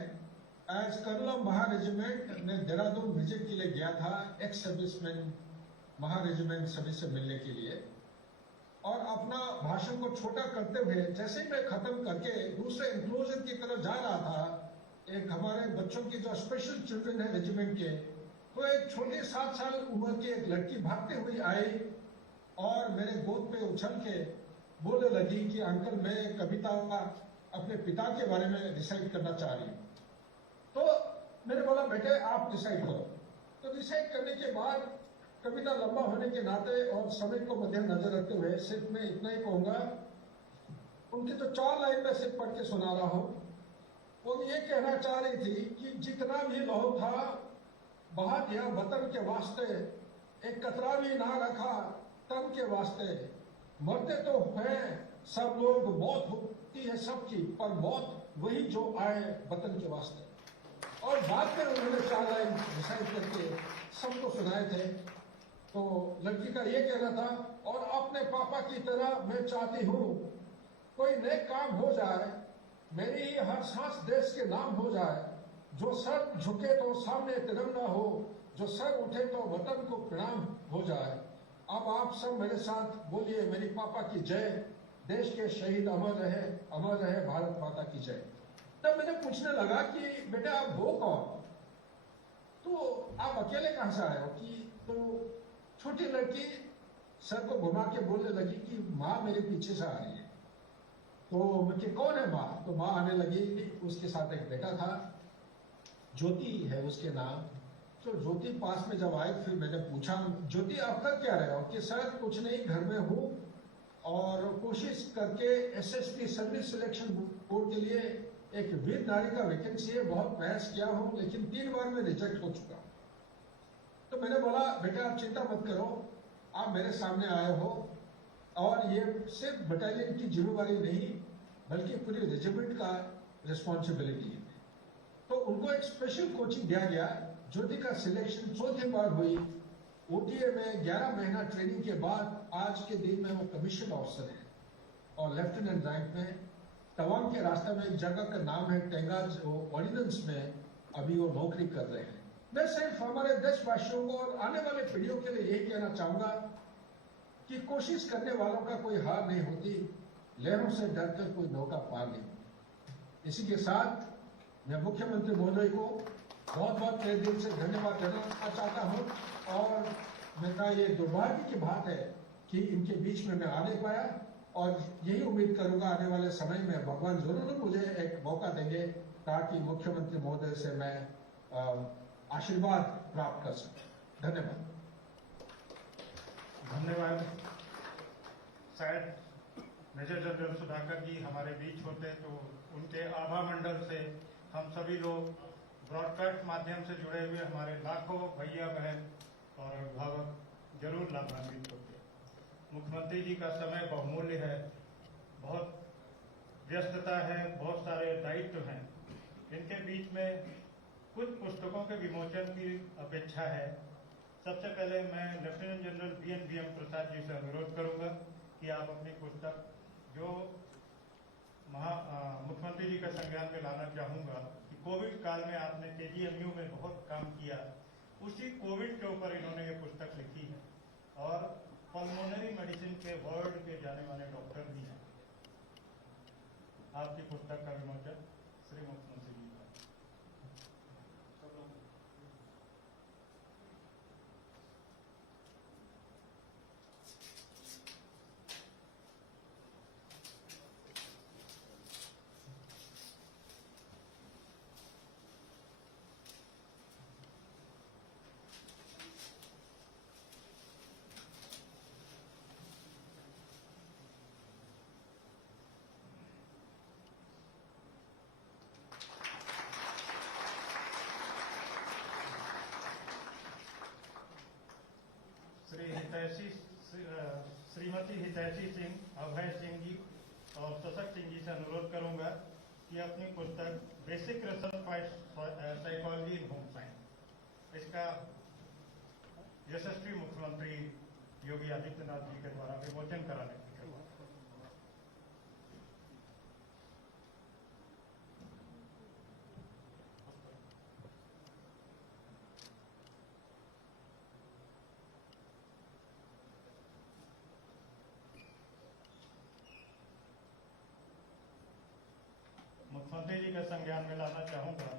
एज कर्नल महा रेजिमेंट में देहरादून विजिट के लिए गया था, एक्स सर्विसमैन महा रेजिमेंट सभी से मिलने के लिए। और अपना भाषण को छोटा करते हुए जैसे ही मैं खत्म करके दूसरे इंक्लूजन की तरफ जा रहा था, एक हमारे बच्चों की जो स्पेशल चिल्ड्रन है रेजिमेंट के, तो एक छोटी 7 साल उम्र की एक लड़की भागते हुई आई और मेरे गोद पे उछल के बोलने लगी कि अंकल मैं एक कविता अपने पिता के बारे में डिसाइड करना चाह रही हूँ। तो मैंने बोला बेटे आप डिसाइड करो। तो डिसाइड करने के बाद कविता लंबा होने के नाते और समय को मद्देनजर रखते हुए सिर्फ मैं इतना ही कहूंगा, उनकी जो 4 लाइन में सिर्फ पढ़ के सुना रहा हूं। वो ये कहना चाह रही थी कि जितना भी लहू था बहा दिया वतन के वास्ते, एक कतरा भी ना रखा तन के वास्ते। मरते तो हैं सब लोग, मौत होती है सबकी, पर मौत वही जो आए वतन के वास्ते। और बाद में उन्होंने 4 लाइन डिसाइड करके सबको सुनाए थे। तो लड़की का ये कहना था, और अपने पापा की तरह मैं चाहती हूँ कोई नेक काम हो जाए, मेरी ही हर सांस देश के नाम हो जाए। जो सर झुके तो सामने तिरंगा हो, जो सर उठे तो वतन को प्रणाम हो जाए। अब आप सब मेरे साथ बोलिए मेरी पापा की जय, देश के शहीद अमर रहे भारत माता की जय। तब मैंने पूछने लगा कि बेटा आप हो कौन, तो आप अकेले कहां से आए हो? कि तो छोटी लड़की सर को घुमा के बोलने लगी कि माँ मेरे पीछे से आ रही है। तो मुझे कौन है माँ? तो माँ आने लगी, उसके साथ एक बेटा था, ज्योति है उसके नाम। तो ज्योति पास में जब आई फिर मैंने पूछा ज्योति आप कर क्या रहे हो? कि सर कुछ नहीं, घर में हूँ और कोशिश करके एसएसपी सर्विस सिलेक्शन बोर्ड के लिए एक वीर नारी का वैकेंसी है, बहुत प्रयास किया हूँ लेकिन 3 बार में रिजेक्ट हो चुका। तो मैंने बोला बेटा आप चिंता मत करो, आप मेरे सामने आए हो और ये सिर्फ बटालियन की जिम्मेवारी नहीं बल्कि पूरी रेजिमेंट का रिस्पॉन्सिबिलिटी है। तो उनको एक स्पेशल कोचिंग दिया गया। ज्योति का सिलेक्शन 4थी बार हुई। ओटीए में 11 महीना ट्रेनिंग के बाद आज के दिन में वो कमीशन ऑफिसर है और लेफ्टिनेंट रैंक में। तवांग के रास्ते में एक जगह का नाम है टेंगाज, ऑर्डिनेंस में अभी वो नौकरी कर रहे हैं। मैं सिर्फ हमारे देशवासियों को और आने वाले पीढ़ियों के लिए यही कहना चाहूंगा कि कोशिश करने वालों का कोई हार नहीं होती, लहरों से डरकर कोई नौका पार नहीं होती। इसी के साथ मैं मुख्यमंत्री महोदय को बहुत बहुत तहे दिल से धन्यवाद देना चाहता हूं और मेरा ये दुर्भाग्य की बात है कि इनके बीच में मैं आ नहीं पाया और यही उम्मीद करूंगा आने वाले समय में भगवान जरूर मुझे एक मौका देंगे ताकि मुख्यमंत्री महोदय से मैं आशीर्वाद प्राप्त कर सकूं। धन्यवाद। धन्यवाद। शायद मेजर जनरल सुधाकर जी हमारे बीच होते तो उनके आभा मंडल से हम सभी लोग ब्रॉडकास्ट माध्यम से जुड़े हुए हमारे लाखों भैया बहन और अभिभावक जरूर लाभान्वित होते। मुख्यमंत्री जी का समय बहुमूल्य है, बहुत व्यस्तता है, बहुत सारे दायित्व हैं। इनके बीच में कुछ पुस्तकों के विमोचन की अपेक्षा है। सबसे पहले मैं lieutenant general BN Prasad ji से अनुरोध करूंगा कि आप अपनी पुस्तक जो मुख्यमंत्री जी का संज्ञान में लाना चाहूंगा कि कोविड काल में आपने KGMU में बहुत काम किया, उसी कोविड के ऊपर इन्होंने ये पुस्तक लिखी है और पल्मोनरी मेडिसिन के वर्ल्ड के जाने माने डॉक्टर भी हैं। आपकी पुस्तक का विमोचन श्री मुख्यमंत्री जी का। अभय सिंह जी और सशक्त सिंह जी से अनुरोध करूंगा कि अपनी पुस्तक basic research psychology in home science इसका यशस्वी मुख्यमंत्री योगी आदित्यनाथ जी के द्वारा विमोचन कराने की कृपा। मुख्यमंत्री जी का संज्ञान में लाना चाहूंगा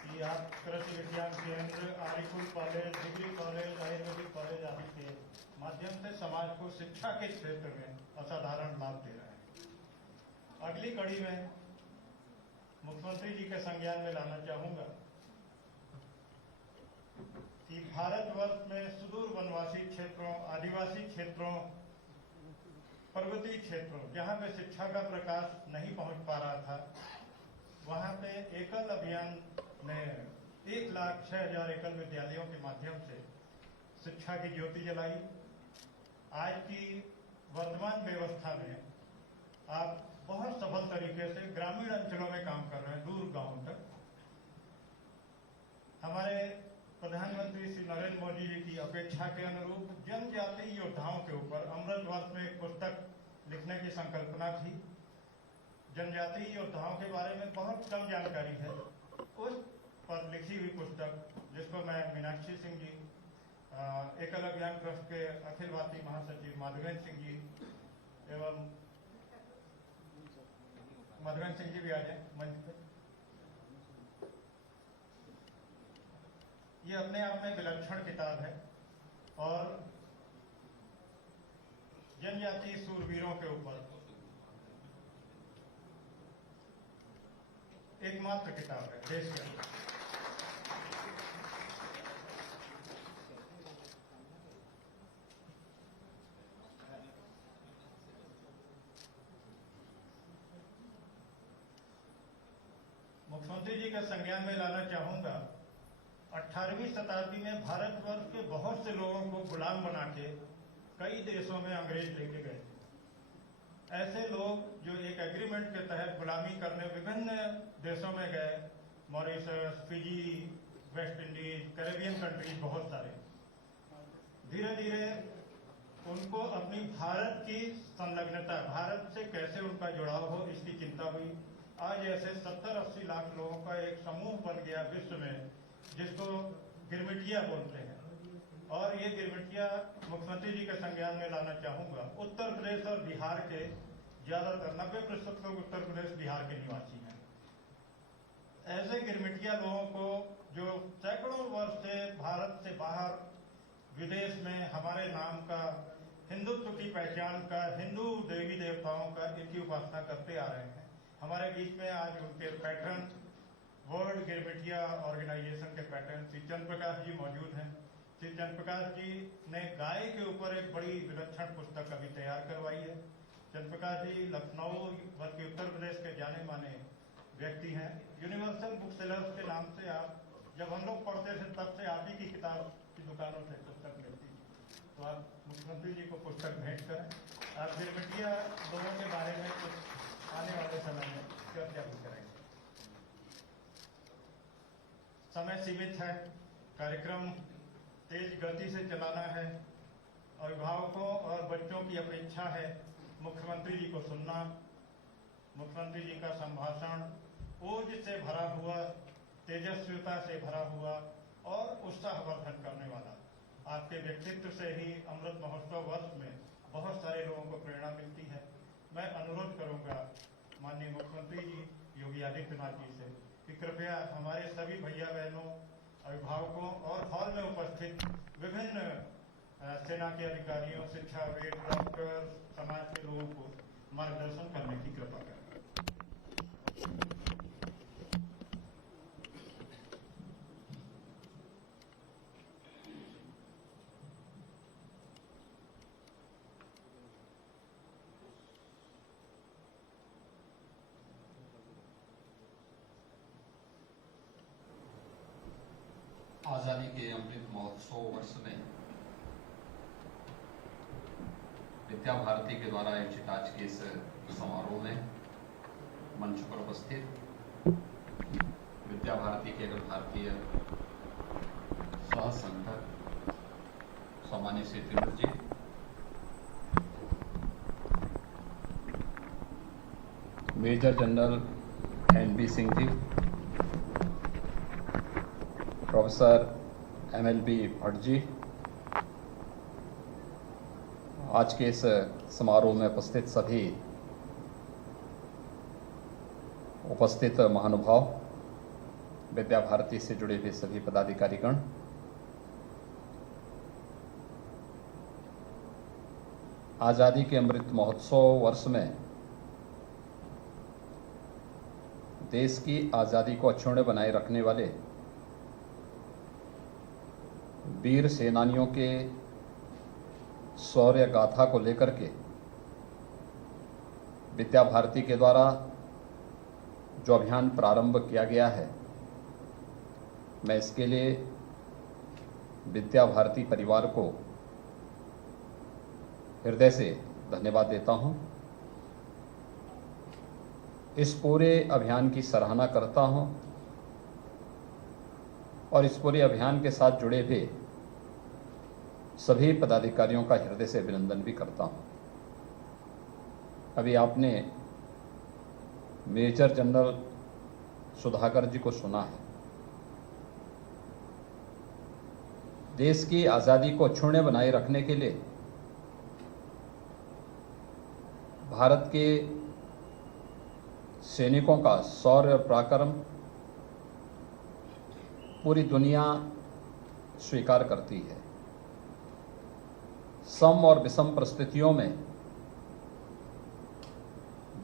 कि आप कृषि विज्ञान केंद्र, आरिकुल कॉलेज, डिग्री कॉलेज, आयुर्वेदिक कॉलेज आदि के माध्यम से समाज को शिक्षा के क्षेत्र में असाधारण लाभ दे रहे हैं। अगली कड़ी में मुख्यमंत्री जी के संज्ञान में लाना चाहूंगा कि भारतवर्ष में सुदूर वनवासी क्षेत्रों, आदिवासी क्षेत्रों, पर्वतीय क्षेत्रों जहां पे शिक्षा का प्रकाश नहीं पहुंच पा रहा था, वहां पे एकल अभियान ने 1,06,000 एकल विद्यालयों के माध्यम से शिक्षा की ज्योति जलाई। आज की वर्तमान व्यवस्था में आप बहुत सफल तरीके से ग्रामीण अंचलों में काम कर रहे हैं, दूर गांवों तक। हमारे प्रधानमंत्री श्री नरेंद्र मोदी जी की अपेक्षा के अनुरूप जनजातीय योद्धाओं के ऊपर अमृत वर्ष में एक पुस्तक लिखने की संकल्पना थी। जनजातीय योद्धाओं के बारे में बहुत कम जानकारी है। उस पर लिखी हुई पुस्तक जिसको मैं मीनाक्षी सिंह जी, एकल अभियान ट्रस्ट के अखिल भारतीय महासचिव माधवेंद्र सिंह जी एवं माधवेंद्र सिंह जी भी आ जाए मंच पे। ये अपने आप में विलक्षण किताब है और जनजातीय सूरवीरों के ऊपर एकमात्र किताब है देश के अंदर। मुख्यमंत्री जी का संज्ञान में लाना चाहूंगा, 18वीं शताब्दी में भारतवर्ष के बहुत से लोगों को गुलाम बना के कई देशों में अंग्रेज लेके गए। ऐसे लोग जो एक एग्रीमेंट के तहत गुलामी करने विभिन्न देशों में गए, Mauritius, Fiji, West Indies, Caribbean countries, बहुत सारे। धीरे धीरे उनको अपनी भारत की संलग्नता, भारत से कैसे उनका जुड़ाव हो, इसकी चिंता हुई। आज ऐसे 70-80 लाख लोगों का एक समूह बन गया विश्व में, जिसको गिरमिटिया बोलते हैं। और ये गिरमिटिया मुख्यमंत्री जी के संज्ञान में लाना चाहूंगा। उत्तर प्रदेश और बिहार के ज्यादातर 90% लोग उत्तर प्रदेश बिहार के निवासी हैं। ऐसे गिरमिटिया लोगों को जो सैकड़ों वर्ष से भारत से बाहर विदेश में हमारे नाम का, हिंदुत्व की पहचान का, हिंदू देवी देवताओं का, इनकी उपासना करते आ रहे हैं। हमारे बीच में आज उनके पैटर्न, वर्ल्ड गिरमिटिया ऑर्गेनाइजेशन के पैटर्न श्री चंद्र प्रकाश जी मौजूद हैं। श्री चंद्र प्रकाश जी ने गाय के ऊपर एक बड़ी विलक्षण पुस्तक अभी तैयार करवाई है। चंद्र प्रकाश जी लखनऊ बल्कि उत्तर प्रदेश के जाने माने व्यक्ति हैं। यूनिवर्सल बुक सेलर्स के नाम से आप, जब हम लोग पढ़ते थे तब से आप ही की किताब की दुकानों से पुस्तक मिलती थी। तो आप मुख्यमंत्री जी को पुस्तक भेंट करें। आप गिरमिटिया लोगों के बारे में कुछ आने वाले समय में चर्चा भी करेंगे। समय सीमित है, कार्यक्रम तेज गति से चलाना है। अभिभावकों और बच्चों की अपेक्षा है मुख्यमंत्री जी को सुनना। मुख्यमंत्री जी का संभाषण ओज से भरा हुआ, तेजस्विता से भरा हुआ और उत्साहवर्धन करने वाला। आपके व्यक्तित्व से ही अमृत महोत्सव वर्ष में बहुत सारे लोगों को प्रेरणा मिलती है। मैं अनुरोध करूंगा माननीय मुख्यमंत्री जी योगी आदित्यनाथ जी से कि कृपया हमारे सभी भैया बहनों, अभिभावकों और हॉल में उपस्थित विभिन्न सेना के अधिकारियों, शिक्षाविद, डॉक्टर, समाज के लोगों को मार्गदर्शन करने की कृपा करें। आजादी के अमृत महोत्सव वर्ष में विद्या भारती के द्वारा आयोजित आज के इस समारोह में मंच पर उपस्थित विद्या भारती के अखिल भारतीय सह संघटक सामान्य श्री त्रिमूर्ति जी, major general NB Singh ji, professor MLB Bhatt ji, आज के इस समारोह में उपस्थित सभी उपस्थित महानुभाव, विद्या भारती से जुड़े हुए सभी पदाधिकारीगण, आज़ादी के अमृत महोत्सव वर्ष में देश की आज़ादी को अक्षुण्य बनाए रखने वाले वीर सेनानियों के शौर्य गाथा को लेकर के विद्या भारती के द्वारा जो अभियान प्रारंभ किया गया है, मैं इसके लिए विद्या भारती परिवार को हृदय से धन्यवाद देता हूं। इस पूरे अभियान की सराहना करता हूं और इस पूरे अभियान के साथ जुड़े हुए सभी पदाधिकारियों का हृदय से अभिनंदन भी करता हूं। अभी आपने मेजर जनरल सुधाकर जी को सुना है। देश की आज़ादी को अक्षुण्य बनाए रखने के लिए भारत के सैनिकों का शौर्य और पराक्रम पूरी दुनिया स्वीकार करती है। सम और विषम परिस्थितियों में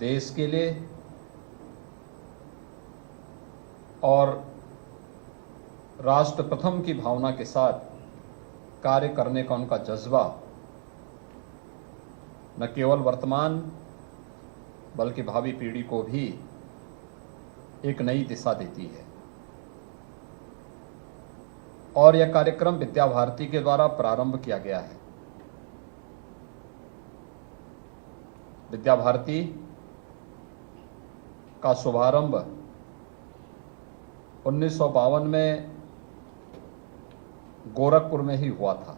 देश के लिए और राष्ट्र प्रथम की भावना के साथ कार्य करने का उनका जज्बा न केवल वर्तमान बल्कि भावी पीढ़ी को भी एक नई दिशा देती है। और यह कार्यक्रम विद्या भारती के द्वारा प्रारंभ किया गया है। विद्या भारती का शुभारंभ 1952 में गोरखपुर में ही हुआ था।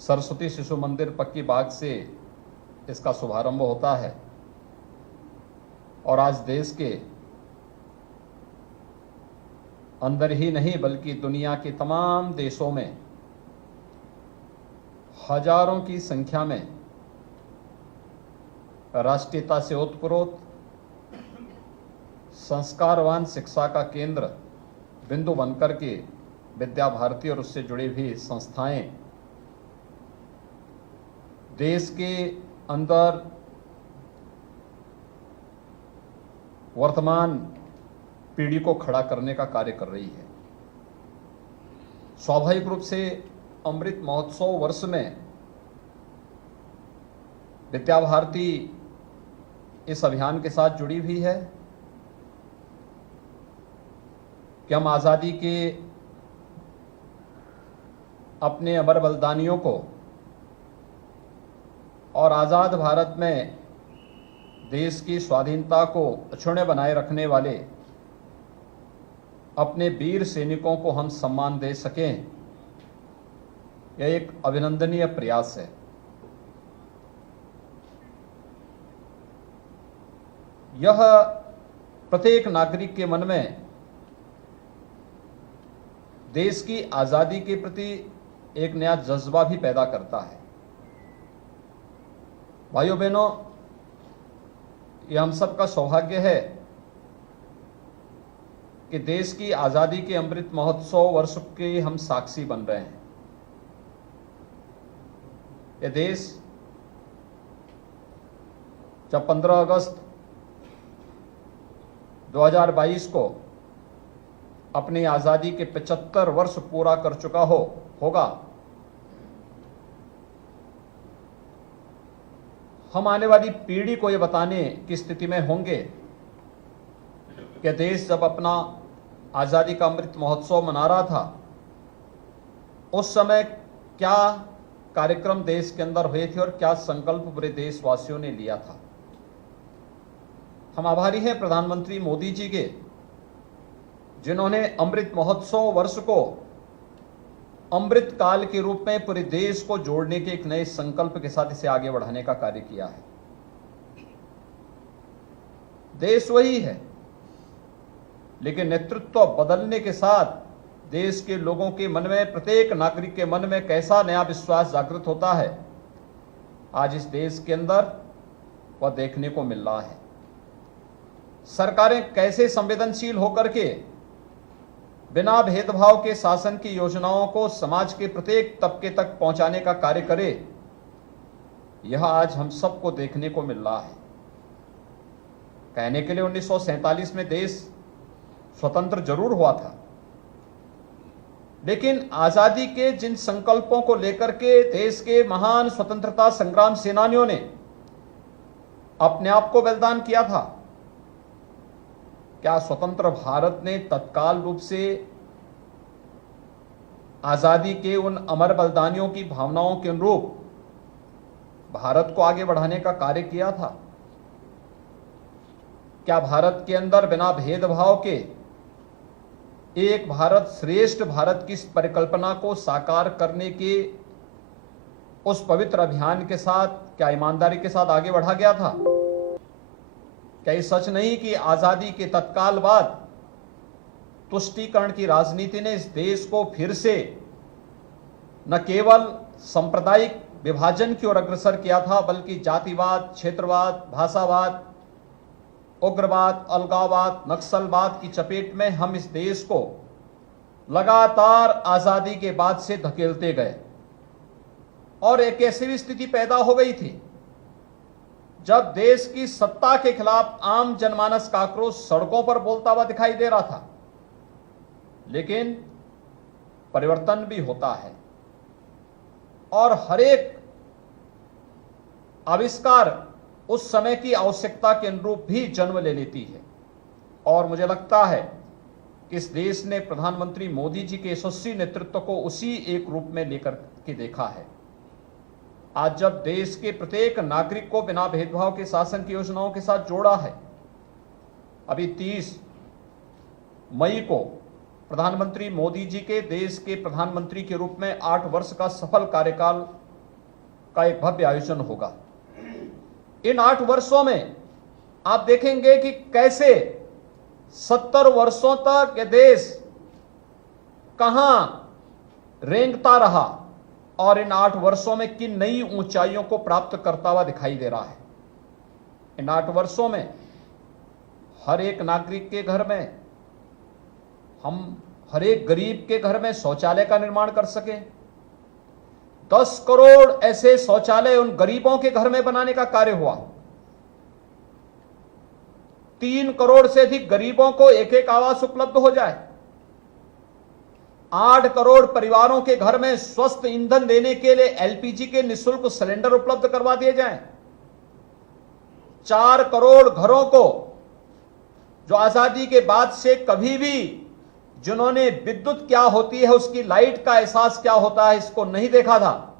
सरस्वती शिशु मंदिर पक्की बाग से इसका शुभारंभ होता है और आज देश के अंदर ही नहीं बल्कि दुनिया के तमाम देशों में हजारों की संख्या में राष्ट्रीयता से ओतप्रोत संस्कारवान शिक्षा का केंद्र बिंदु बनकर के विद्या भारती और उससे जुड़ी हुई संस्थाएं देश के अंदर वर्तमान पीढ़ी को खड़ा करने का कार्य कर रही है। स्वाभाविक रूप से अमृत महोत्सव वर्ष में विद्या भारती इस अभियान के साथ जुड़ी हुई है कि हम आज़ादी के अपने अमर बलिदानियों को और आज़ाद भारत में देश की स्वाधीनता को अक्षुण्य बनाए रखने वाले अपने वीर सैनिकों को हम सम्मान दे सकें, यह एक अभिनंदनीय प्रयास है। यह प्रत्येक नागरिक के मन में देश की आज़ादी के प्रति एक नया जज्बा भी पैदा करता है। भाइयों बहनों, यह हम सबका सौभाग्य है कि देश की आज़ादी के अमृत महोत्सव वर्ष के हम साक्षी बन रहे हैं। यह देश जब 15 अगस्त 2022 को अपनी आज़ादी के 75 वर्ष पूरा कर चुका होगा, हम आने वाली पीढ़ी को यह बताने की स्थिति में होंगे कि देश जब अपना आज़ादी का अमृत महोत्सव मना रहा था, उस समय क्या कार्यक्रम देश के अंदर हुए थे और क्या संकल्प पूरे देशवासियों ने लिया था। हम आभारी हैं प्रधानमंत्री मोदी जी के, जिन्होंने अमृत महोत्सव वर्ष को अमृत काल के रूप में पूरे देश को जोड़ने के एक नए संकल्प के साथ इसे आगे बढ़ाने का कार्य किया है। देश वही है, लेकिन नेतृत्व बदलने के साथ देश के लोगों के मन में, प्रत्येक नागरिक के मन में कैसा नया विश्वास जागृत होता है, आज इस देश के अंदर वह देखने को मिल रहा है। सरकारें कैसे संवेदनशील होकर के बिना भेदभाव के शासन की योजनाओं को समाज के प्रत्येक तबके तक पहुंचाने का कार्य करे, यह आज हम सबको देखने को मिल रहा है। कहने के लिए 1947 में देश स्वतंत्र जरूर हुआ था, लेकिन आजादी के जिन संकल्पों को लेकर के देश के महान स्वतंत्रता संग्राम सेनानियों ने अपने आप को बलिदान किया था, क्या स्वतंत्र भारत ने तत्काल रूप से आजादी के उन अमर बलिदानियों की भावनाओं के अनुरूप भारत को आगे बढ़ाने का कार्य किया था? क्या भारत के अंदर बिना भेदभाव के एक भारत श्रेष्ठ भारत की इस परिकल्पना को साकार करने के उस पवित्र अभियान के साथ क्या ईमानदारी के साथ आगे बढ़ा गया था? क्या ये सच नहीं कि आजादी के तत्काल बाद तुष्टीकरण की राजनीति ने इस देश को फिर से न केवल सांप्रदायिक विभाजन की ओर अग्रसर किया था, बल्कि जातिवाद, क्षेत्रवाद, भाषावाद, उग्रवाद, अलगाववाद, नक्सलवाद की चपेट में हम इस देश को लगातार आजादी के बाद से धकेलते गए। और एक ऐसी भी स्थिति पैदा हो गई थी जब देश की सत्ता के खिलाफ आम जनमानस का आक्रोश सड़कों पर बोलता हुआ दिखाई दे रहा था। लेकिन परिवर्तन भी होता है और हर एक आविष्कार उस समय की आवश्यकता के अनुरूप भी जन्म ले लेती है। और मुझे लगता है कि इस देश ने प्रधानमंत्री मोदी जी के यशस्वी नेतृत्व को उसी एक रूप में लेकर के देखा है। आज जब देश के प्रत्येक नागरिक को बिना भेदभाव के शासन की योजनाओं के साथ जोड़ा है, अभी 30 मई को प्रधानमंत्री मोदी जी के देश के प्रधानमंत्री के रूप में 8 वर्ष का सफल कार्यकाल का एक भव्य आयोजन होगा। इन 8 वर्षों में आप देखेंगे कि कैसे 70 वर्षों तक ये देश कहां रेंगता रहा और इन 8 वर्षों में किन नई ऊंचाइयों को प्राप्त करता हुआ दिखाई दे रहा है। इन 8 वर्षों में हर एक नागरिक के घर में, हम हर एक गरीब के घर में शौचालय का निर्माण कर सके। 10 करोड़ ऐसे शौचालय उन गरीबों के घर में बनाने का कार्य हुआ। 3 करोड़ से अधिक गरीबों को एक आवास उपलब्ध हो जाए। 8 करोड़ परिवारों के घर में स्वस्थ ईंधन देने के लिए एलपीजी के निःशुल्क सिलेंडर उपलब्ध करवा दिए जाएं। 4 करोड़ घरों को जो आजादी के बाद से कभी भी जिन्होंने विद्युत क्या होती है, उसकी लाइट का एहसास क्या होता है, इसको नहीं देखा था,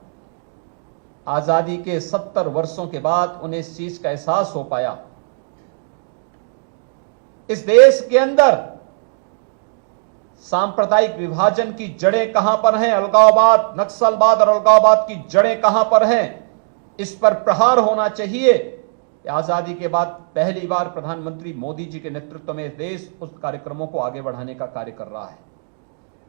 आजादी के 70 वर्षों के बाद उन्हें इस चीज का एहसास हो पाया। इस देश के अंदर सांप्रदायिक विभाजन की जड़ें कहां पर हैं, अलगाववाद, नक्सलवाद और अलगाववाद की जड़ें कहां पर हैं, इस पर प्रहार होना चाहिए। आजादी के बाद पहली बार प्रधानमंत्री मोदी जी के नेतृत्व में देश उस कार्यक्रमों को आगे बढ़ाने का कार्य कर रहा है।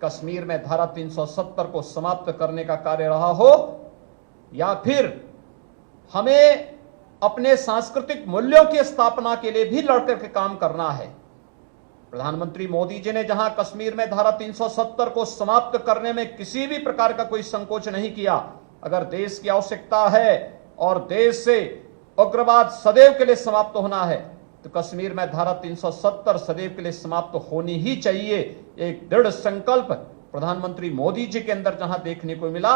कश्मीर में धारा 370 को समाप्त करने का कार्य रहा हो, या फिर हमें अपने सांस्कृतिक मूल्यों की स्थापना के लिए भी लड़कर के काम करना है। प्रधानमंत्री मोदी जी ने जहां कश्मीर में धारा 370 को समाप्त करने में किसी भी प्रकार का कोई संकोच नहीं किया। अगर देश की आवश्यकता है और देश से उग्रवाद सदैव के लिए समाप्त होना है, तो कश्मीर में धारा 370 सदैव के लिए समाप्त होनी ही चाहिए। एक दृढ़ संकल्प प्रधानमंत्री मोदी जी के अंदर जहां देखने को मिला,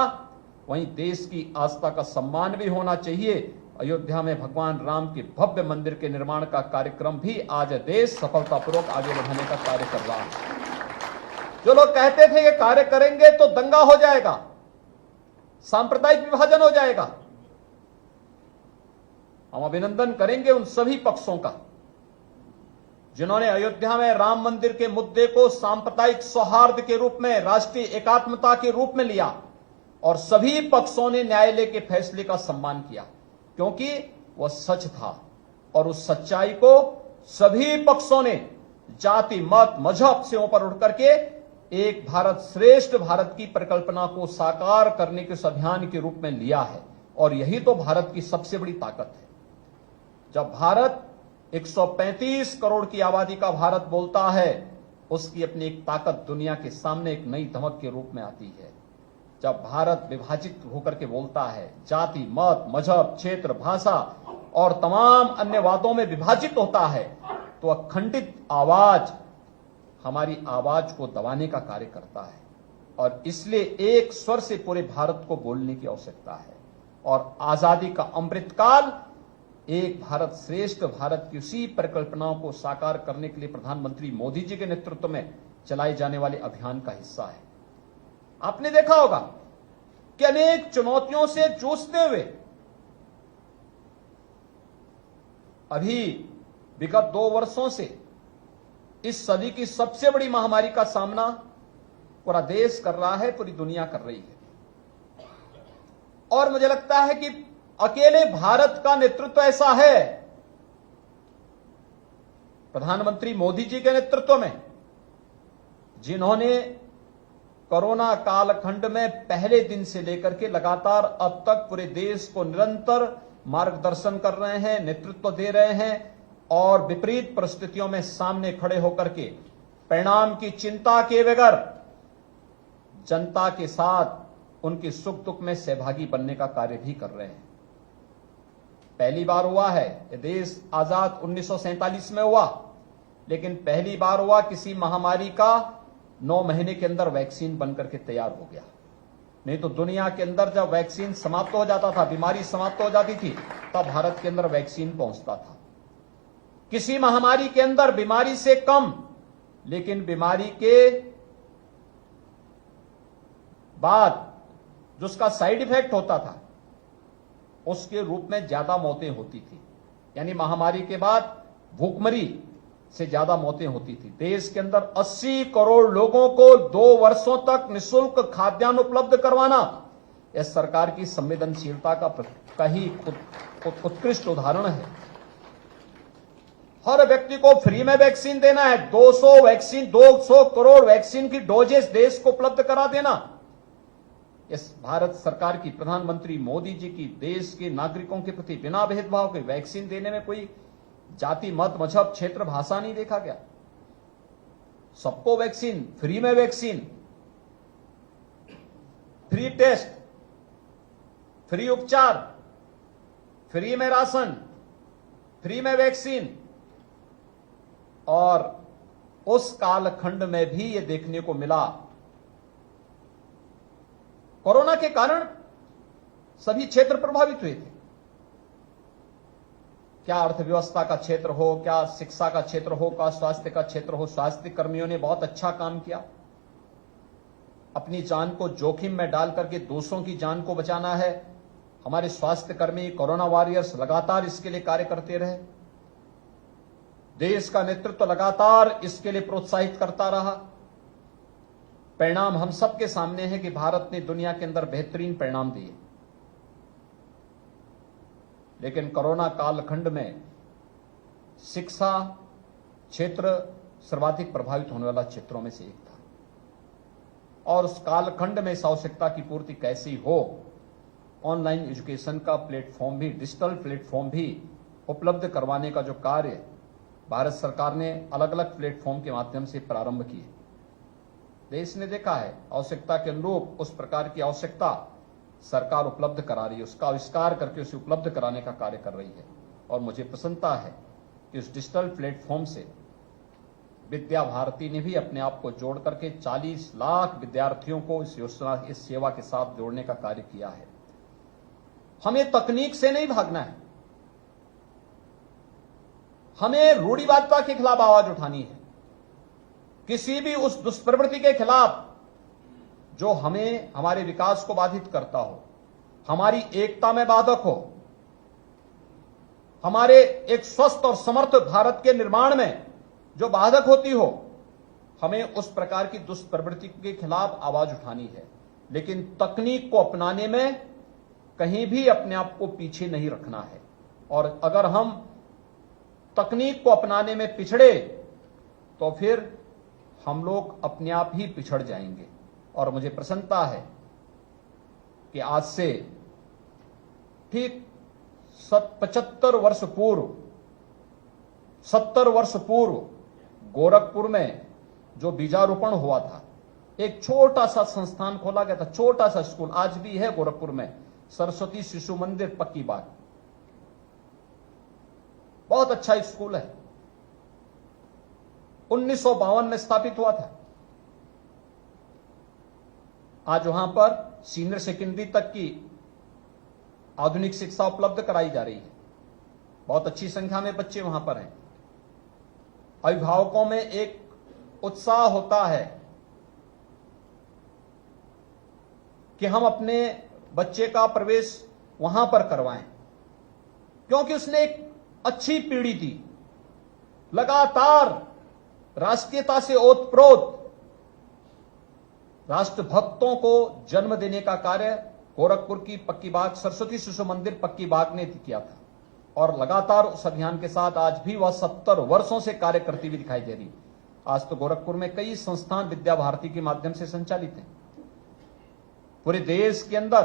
वहीं देश की आस्था का सम्मान भी होना चाहिए। अयोध्या में भगवान राम के भव्य मंदिर के निर्माण का कार्यक्रम भी आज देश सफलतापूर्वक आगे बढ़ाने का कार्य कर रहा है। जो लोग कहते थे ये कार्य करेंगे तो दंगा हो जाएगा, सांप्रदायिक विभाजन हो जाएगा। हम अभिनंदन करेंगे उन सभी पक्षों का जिन्होंने अयोध्या में राम मंदिर के मुद्दे को सांप्रदायिक सौहार्द के रूप में, राष्ट्रीय एकात्मता के रूप में लिया और सभी पक्षों ने न्यायालय के फैसले का सम्मान किया क्योंकि वह सच था और उस सच्चाई को सभी पक्षों ने जाति, मत, मजहब से ऊपर उठ करके एक भारत श्रेष्ठ भारत की परिकल्पना को साकार करने के उस अभियान के रूप में लिया है। और यही तो भारत की सबसे बड़ी ताकत है। जब भारत 135 करोड़ की आबादी का भारत बोलता है, उसकी अपनी एक ताकत दुनिया के सामने एक नई धमक के रूप में आती है। जब भारत विभाजित होकर के बोलता है, जाति, मत, मजहब, क्षेत्र, भाषा और तमाम अन्य वादों में विभाजित होता है, तो अखंडित आवाज हमारी आवाज को दबाने का कार्य करता है। और इसलिए एक स्वर से पूरे भारत को बोलने की आवश्यकता है। और आजादी का अमृतकाल एक भारत श्रेष्ठ भारत की उसी परिकल्पनाओं को साकार करने के लिए प्रधानमंत्री मोदी जी के नेतृत्व में चलाए जाने वाले अभियान का हिस्सा है। आपने देखा होगा कि अनेक चुनौतियों से जूझते हुए अभी विगत 2 वर्षों से इस सदी की सबसे बड़ी महामारी का सामना पूरा देश कर रहा है, पूरी दुनिया कर रही है। और मुझे लगता है कि अकेले भारत का नेतृत्व ऐसा है, प्रधानमंत्री मोदी जी के नेतृत्व में, जिन्होंने कोरोना कालखंड में पहले दिन से लेकर के लगातार अब तक पूरे देश को निरंतर मार्गदर्शन कर रहे हैं, नेतृत्व दे रहे हैं और विपरीत परिस्थितियों में सामने खड़े होकर के परिणाम की चिंता किए बगैर जनता के साथ उनके सुख दुख में सहभागी बनने का कार्य भी कर रहे हैं। पहली बार हुआ है, ये देश आजाद 1947 में हुआ, लेकिन पहली बार हुआ किसी महामारी का 9 महीने के अंदर वैक्सीन बनकर के तैयार हो गया। नहीं तो दुनिया के अंदर जब वैक्सीन समाप्त हो जाता था, बीमारी समाप्त हो जाती थी, तब भारत के अंदर वैक्सीन पहुंचता था। किसी महामारी के अंदर बीमारी से कम, लेकिन बीमारी के बाद जो उसका साइड इफेक्ट होता था उसके रूप में ज्यादा मौतें होती थी। यानी महामारी के बाद भूखमरी से ज्यादा मौतें होती थी। देश के अंदर 80 करोड़ लोगों को 2 वर्षों तक निःशुल्क खाद्यान्न उपलब्ध करवाना इस सरकार की संवेदनशीलता का ही उत्कृष्ट उदाहरण है। हर व्यक्ति को फ्री में वैक्सीन देना है। 200 करोड़ वैक्सीन की डोजेस देश को उपलब्ध करा देना इस भारत सरकार की, प्रधानमंत्री मोदी जी की देश के नागरिकों के प्रति बिना भेदभाव के वैक्सीन देने में कोई जाति, मत, मजहब, क्षेत्र, भाषा नहीं देखा गया। सबको वैक्सीन, फ्री में वैक्सीन, फ्री टेस्ट, फ्री उपचार, फ्री में राशन, फ्री में वैक्सीन। और उस कालखंड में भी यह देखने को मिला, कोरोना के कारण सभी क्षेत्र प्रभावित हुए थे। क्या अर्थव्यवस्था का क्षेत्र हो, क्या शिक्षा का क्षेत्र हो, क्या स्वास्थ्य का क्षेत्र हो, स्वास्थ्य कर्मियों ने बहुत अच्छा काम किया। अपनी जान को जोखिम में डाल करके दूसरों की जान को बचाना है। हमारे स्वास्थ्य कर्मी, कोरोना वॉरियर्स लगातार इसके लिए कार्य करते रहे। देश का नेतृत्व लगातार इसके लिए प्रोत्साहित करता रहा। परिणाम हम सबके सामने है कि भारत ने दुनिया के अंदर बेहतरीन परिणाम दिए। लेकिन कोरोना कालखंड में शिक्षा क्षेत्र सर्वाधिक प्रभावित होने वाला क्षेत्रों में से एक था। और उस कालखंड में इस आवश्यकता की पूर्ति कैसी हो, ऑनलाइन एजुकेशन का प्लेटफॉर्म भी, डिजिटल प्लेटफॉर्म भी उपलब्ध करवाने का जो कार्य भारत सरकार ने अलग अलग प्लेटफॉर्म के माध्यम से प्रारंभ किए। देश ने देखा है आवश्यकता के अनुरूप उस प्रकार की आवश्यकता सरकार उपलब्ध करा रही है, उसका आविष्कार करके उसे उपलब्ध कराने का कार्य कर रही है। और मुझे प्रसन्नता है कि उस डिजिटल प्लेटफॉर्म से विद्या भारती ने भी अपने आप को जोड़ करके 40 लाख विद्यार्थियों को इस योजना, इस सेवा के साथ जोड़ने का कार्य किया है। हमें तकनीक से नहीं भागना है, हमें रूढ़िवादिता के खिलाफ आवाज उठानी है। किसी भी उस दुष्प्रवृत्ति के खिलाफ जो हमें, हमारे विकास को बाधित करता हो, हमारी एकता में बाधक हो, हमारे एक स्वस्थ और समर्थ भारत के निर्माण में जो बाधक होती हो, हमें उस प्रकार की दुष्प्रवृत्ति के खिलाफ आवाज उठानी है। लेकिन तकनीक को अपनाने में कहीं भी अपने आप को पीछे नहीं रखना है। और अगर हम तकनीक को अपनाने में पिछड़े तो फिर हम लोग अपने आप ही पिछड़ जाएंगे। और मुझे प्रसन्नता है कि आज से ठीक 75 वर्ष पूर्व 70 वर्ष पूर्व गोरखपुर में जो बीजारोपण हुआ था, एक छोटा सा संस्थान खोला गया था, छोटा सा स्कूल आज भी है गोरखपुर में, सरस्वती शिशु मंदिर पक्की बाग, बहुत अच्छा स्कूल है। 1952 में स्थापित हुआ था। आज वहां पर सीनियर सेकेंडरी तक की आधुनिक शिक्षा उपलब्ध कराई जा रही है। बहुत अच्छी संख्या में बच्चे वहां पर हैं। अभिभावकों में एक उत्साह होता है कि हम अपने बच्चे का प्रवेश वहां पर करवाएं, क्योंकि उसने एक अच्छी पीढ़ी दी। लगातार राष्ट्रीयता से ओतप्रोत राष्ट्रभक्तों को जन्म देने का कार्य गोरखपुर की पक्की बाग सरस्वती शिशु मंदिर पक्की बाग ने किया था। और लगातार उस अभियान के साथ आज भी वह 70 वर्षों से कार्य करती हुई दिखाई दे रही। आज तो गोरखपुर में कई संस्थान विद्या भारती के माध्यम से संचालित हैं। पूरे देश के अंदर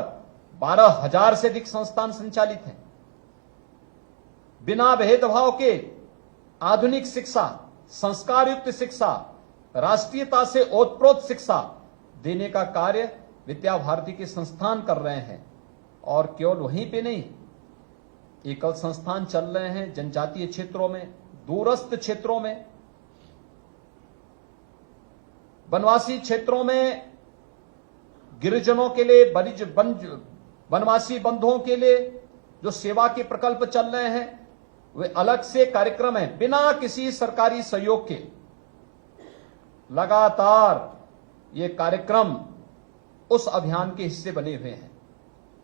12,000 से अधिक संस्थान संचालित हैं। बिना भेदभाव के आधुनिक शिक्षा, संस्कार युक्त शिक्षा, राष्ट्रीयता से ओतप्रोत शिक्षा देने का कार्य विद्या भारती के संस्थान कर रहे हैं। और केवल वहीं पे नहीं, एकल संस्थान चल रहे हैं जनजातीय क्षेत्रों में, दूरस्थ क्षेत्रों में, वनवासी क्षेत्रों में, गिरिजनों के लिए, वनवासी बंधुओं के लिए जो सेवा के प्रकल्प चल रहे हैं, वे अलग से कार्यक्रम हैं। बिना किसी सरकारी सहयोग के लगातार ये कार्यक्रम उस अभियान के हिस्से बने हुए हैं।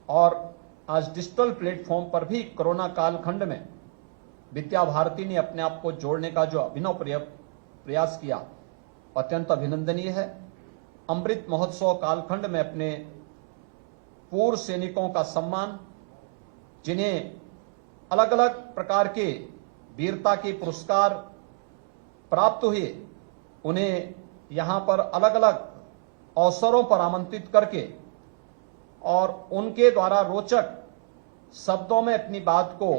और आज डिजिटल प्लेटफॉर्म पर भी कोरोना कालखंड में विद्या भारती ने अपने आप को जोड़ने का जो अभिनव प्रयास किया, अत्यंत अभिनंदनीय है। अमृत महोत्सव कालखंड में अपने पूर्व सैनिकों का सम्मान, जिन्हें अलग अलग प्रकार के वीरता के पुरस्कार प्राप्त हुए, उन्हें यहां पर अलग अलग अवसरों पर आमंत्रित करके और उनके द्वारा रोचक शब्दों में अपनी बात को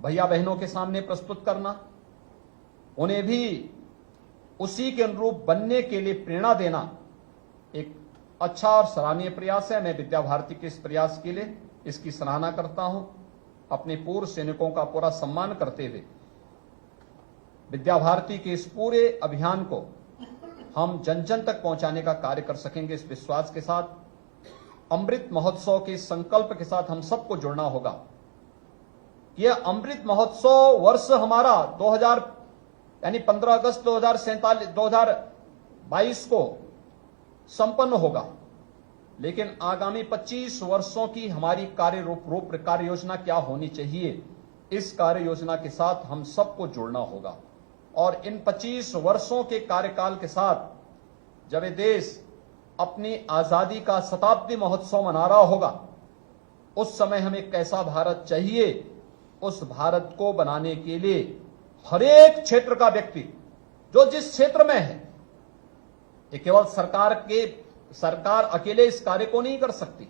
भैया बहनों के सामने प्रस्तुत करना, उन्हें भी उसी के अनुरूप बनने के लिए प्रेरणा देना एक अच्छा और सराहनीय प्रयास है। मैं विद्या भारती के इस प्रयास के लिए इसकी सराहना करता हूं। अपने पूर्व सैनिकों का पूरा सम्मान करते हुए विद्या भारती के इस पूरे अभियान को हम जन जन तक पहुंचाने का कार्य कर सकेंगे, इस विश्वास के साथ अमृत महोत्सव के संकल्प के साथ हम सबको जुड़ना होगा। यह अमृत महोत्सव वर्ष हमारा 2000 यानी 15 अगस्त 2022 को संपन्न होगा, लेकिन आगामी 25 वर्षों की हमारी कार्य योजना क्या होनी चाहिए, इस कार्य योजना के साथ हम सबको जुड़ना होगा। और इन 25 वर्षों के कार्यकाल के साथ जब ये देश अपनी आजादी का शताब्दी महोत्सव मना रहा होगा, उस समय हमें कैसा भारत चाहिए, उस भारत को बनाने के लिए हर एक क्षेत्र का व्यक्ति जो जिस क्षेत्र में है, ये केवल सरकार अकेले इस कार्य को नहीं कर सकती।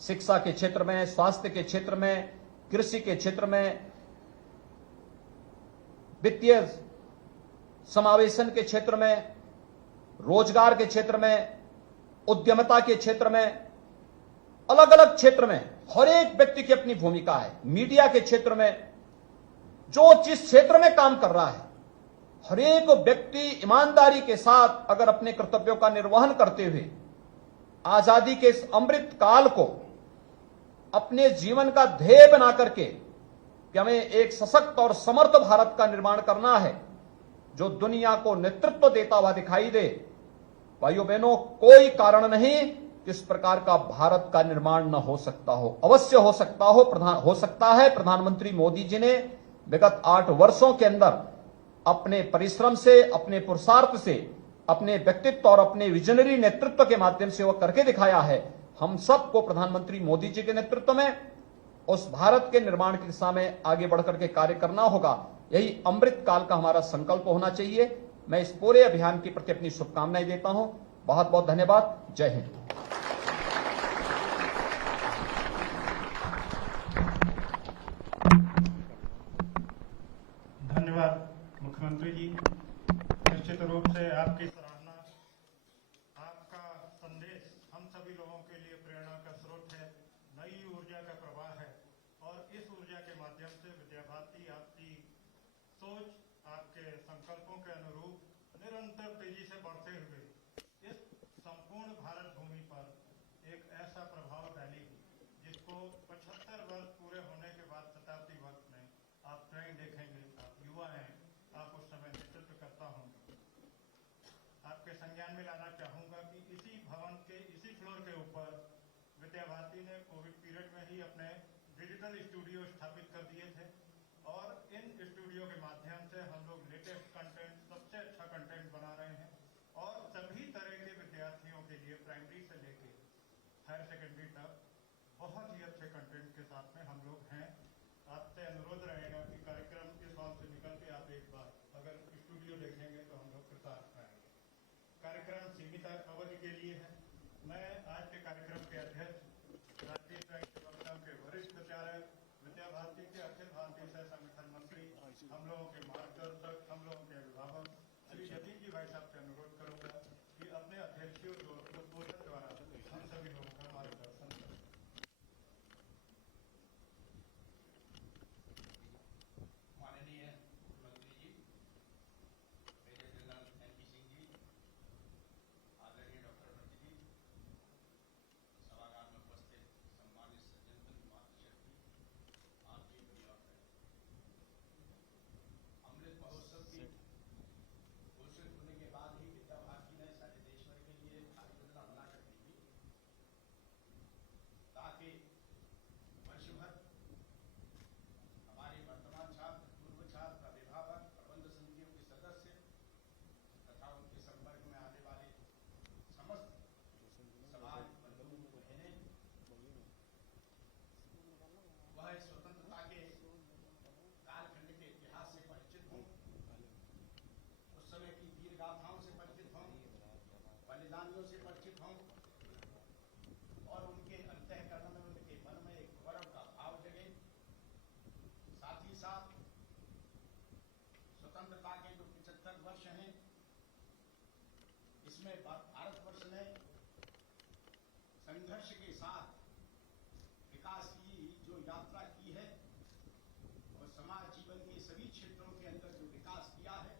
शिक्षा के क्षेत्र में, स्वास्थ्य के क्षेत्र में, कृषि के क्षेत्र में, वित्तीय समावेशन के क्षेत्र में, रोजगार के क्षेत्र में, उद्यमिता के क्षेत्र में, अलग अलग क्षेत्र में हर एक व्यक्ति की अपनी भूमिका है। मीडिया के क्षेत्र में, जो जिस क्षेत्र में काम कर रहा है, हर एक व्यक्ति ईमानदारी के साथ अगर अपने कर्तव्यों का निर्वहन करते हुए आजादी के इस अमृत काल को अपने जीवन का ध्येय बना करके कि हमें एक सशक्त और समर्थ भारत का निर्माण करना है जो दुनिया को नेतृत्व देता हुआ दिखाई दे। भाइयों बहनों, कोई कारण नहीं किस प्रकार का भारत का निर्माण न हो सकता हो। अवश्य हो सकता है। प्रधानमंत्री मोदी जी ने विगत 8 वर्षों के अंदर अपने परिश्रम से, अपने पुरुषार्थ से, अपने व्यक्तित्व और अपने विजनरी नेतृत्व के माध्यम से वह करके दिखाया है। हम सबको प्रधानमंत्री मोदी जी के नेतृत्व में उस भारत के निर्माण की दिशा में आगे बढ़कर के कार्य करना होगा। यही अमृत काल का हमारा संकल्प होना चाहिए। मैं इस पूरे अभियान के प्रति अपनी शुभकामनाएं देता हूं। बहुत बहुत धन्यवाद। जय हिंद। धन्यवाद मुख्यमंत्री जी। निश्चित रूप से आपकी सराहना, आपका संदेश हम सभी लोगों के लिए प्रेरणा का स्रोत है, नई ऊर्जा का प्रवाह है और इस ऊर्जा के माध्यम से विद्या भारती आपकी सोच, आपके संकल्पों के अनुरूप निरंतर तेजी से बढ़ते हुए इस संपूर्ण भारत भूमि पर एक ऐसा प्रभाव डालेगी जिसको 75 वर्ष पूरे होने के बाद शताब्दी वर्ष में आप स्वयं देखेंगे। आप युवा हैं, आप उस समय नेतृत्व करता होंगे। आपके संज्ञान में लाना चाहूंगा कि इसी भवन के इसी फ्लोर के ऊपर विद्या भारती ने कोविड पीरियड में ही अपने डिजिटल स्टूडियो स्थापित कर दिए थे और इन स्टूडियो के माध्यम से हम लोग लेटेस्ट कंटेंट, सबसे अच्छा कंटेंट बना रहे हैं और सभी तरह के विद्यार्थियों के लिए प्राइमरी से लेके हायर सेकेंडरी तक बहुत ही अच्छे कंटेंट के साथ में हम लोग हैं। आपसे अनुरोध रहेगा कि कार्यक्रम इस हॉल से निकल के आप एक बार अगर स्टूडियो देखेंगे तो हम लोग कृतार्थ रहेंगे। कार्यक्रम सीमित अवधि के लिए है। मैं आज के कार्यक्रम के अध्यक्ष, राष्ट्रीय स्वयं सेवक संघ के वरिष्ठ प्रचारक, विद्या भारती के अखिल भारतीय सह संगठन मंत्री, हम लोगों के मार्गदर्शक, हम लोगों के अभिभावक श्री जतीन जी भाई साहब से अनुरोध करूंगा कि अपने अध्यक्षीय उद्बोधन द्वारा हम सभी लोगों का मार्गदर्शन करें। माननीय मुख्यमंत्री जी, major general NP Singh ji, आदरणीय डॉक्टर भट्ट जी, सभागार में उपस्थित सम्मानित सज्जनगण, मातृशक्ति, आपकी बड़ी और अमृत महोत्सव की घोषित होने के बाद ही विद्या भारती ने सारे देश भर के लिए कार्य योजना बना कर दी थी ताकि वर्ष भर हमारे वर्तमान छात्र, पूर्व छात्र, अभिभावक, प्रबंध समितियों के सदस्य तथा उनके संपर्क में आने वाले समस्त समाज बंधु बहनें वह स्वतंत्रता के कालखंड के इतिहास से परिचित हों, उस समय की वीर गाथाओं से परिचित हों, बलिदानियों से परिचित हों और उनके अंतःकरण में, उनके मन में एक गौरव का भाव जगे। साथ ही साथ स्वतंत्रता के जो 75 वर्ष हैं, इसमें भारतवर्ष ने संघर्ष के साथ विकास की जो यात्रा की है और समाज जीवन के सभी क्षेत्रों के अंदर जो विकास किया है,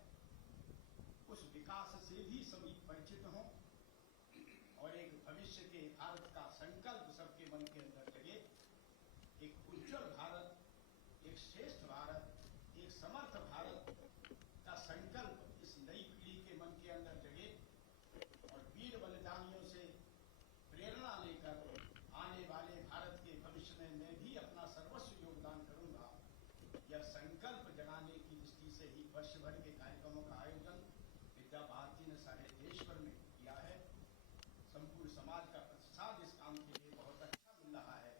उस विकास से भी सभी परिचित हों और एक भविष्य के भारत का संकल्प सबके मन के अंदर जगे। एक उज्जवल भारत, एक श्रेष्ठ भारत, एक समर्थ भारत का संकल्प इस नई पीढ़ी के मन के अंदर जगे और वीर बलिदानियों से प्रेरणा लेकर आने वाले भारत के भविष्य में मैं भी अपना सर्वस्व योगदान करूंगा, यह संकल्प जगाने की दृष्टि से ही वर्ष भर के कार्यक्रमों का आयोजन विद्या भारती ने सारे देश भर में किया है। संपूर्ण समाज का प्रतिसाद इस काम के लिए बहुत अच्छा मिल रहा है।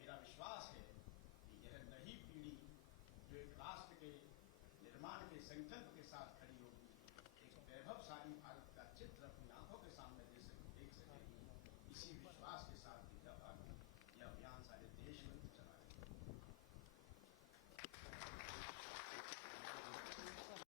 मेरा विश्वास है कि यह नई पीढ़ी जो एक राष्ट्र के निर्माण के संकल्प के साथ खड़ी होगी, एक वैभवशाली भारत का चित्र अपनी आंखों के सामने देख सकेगी। इसी विश्वास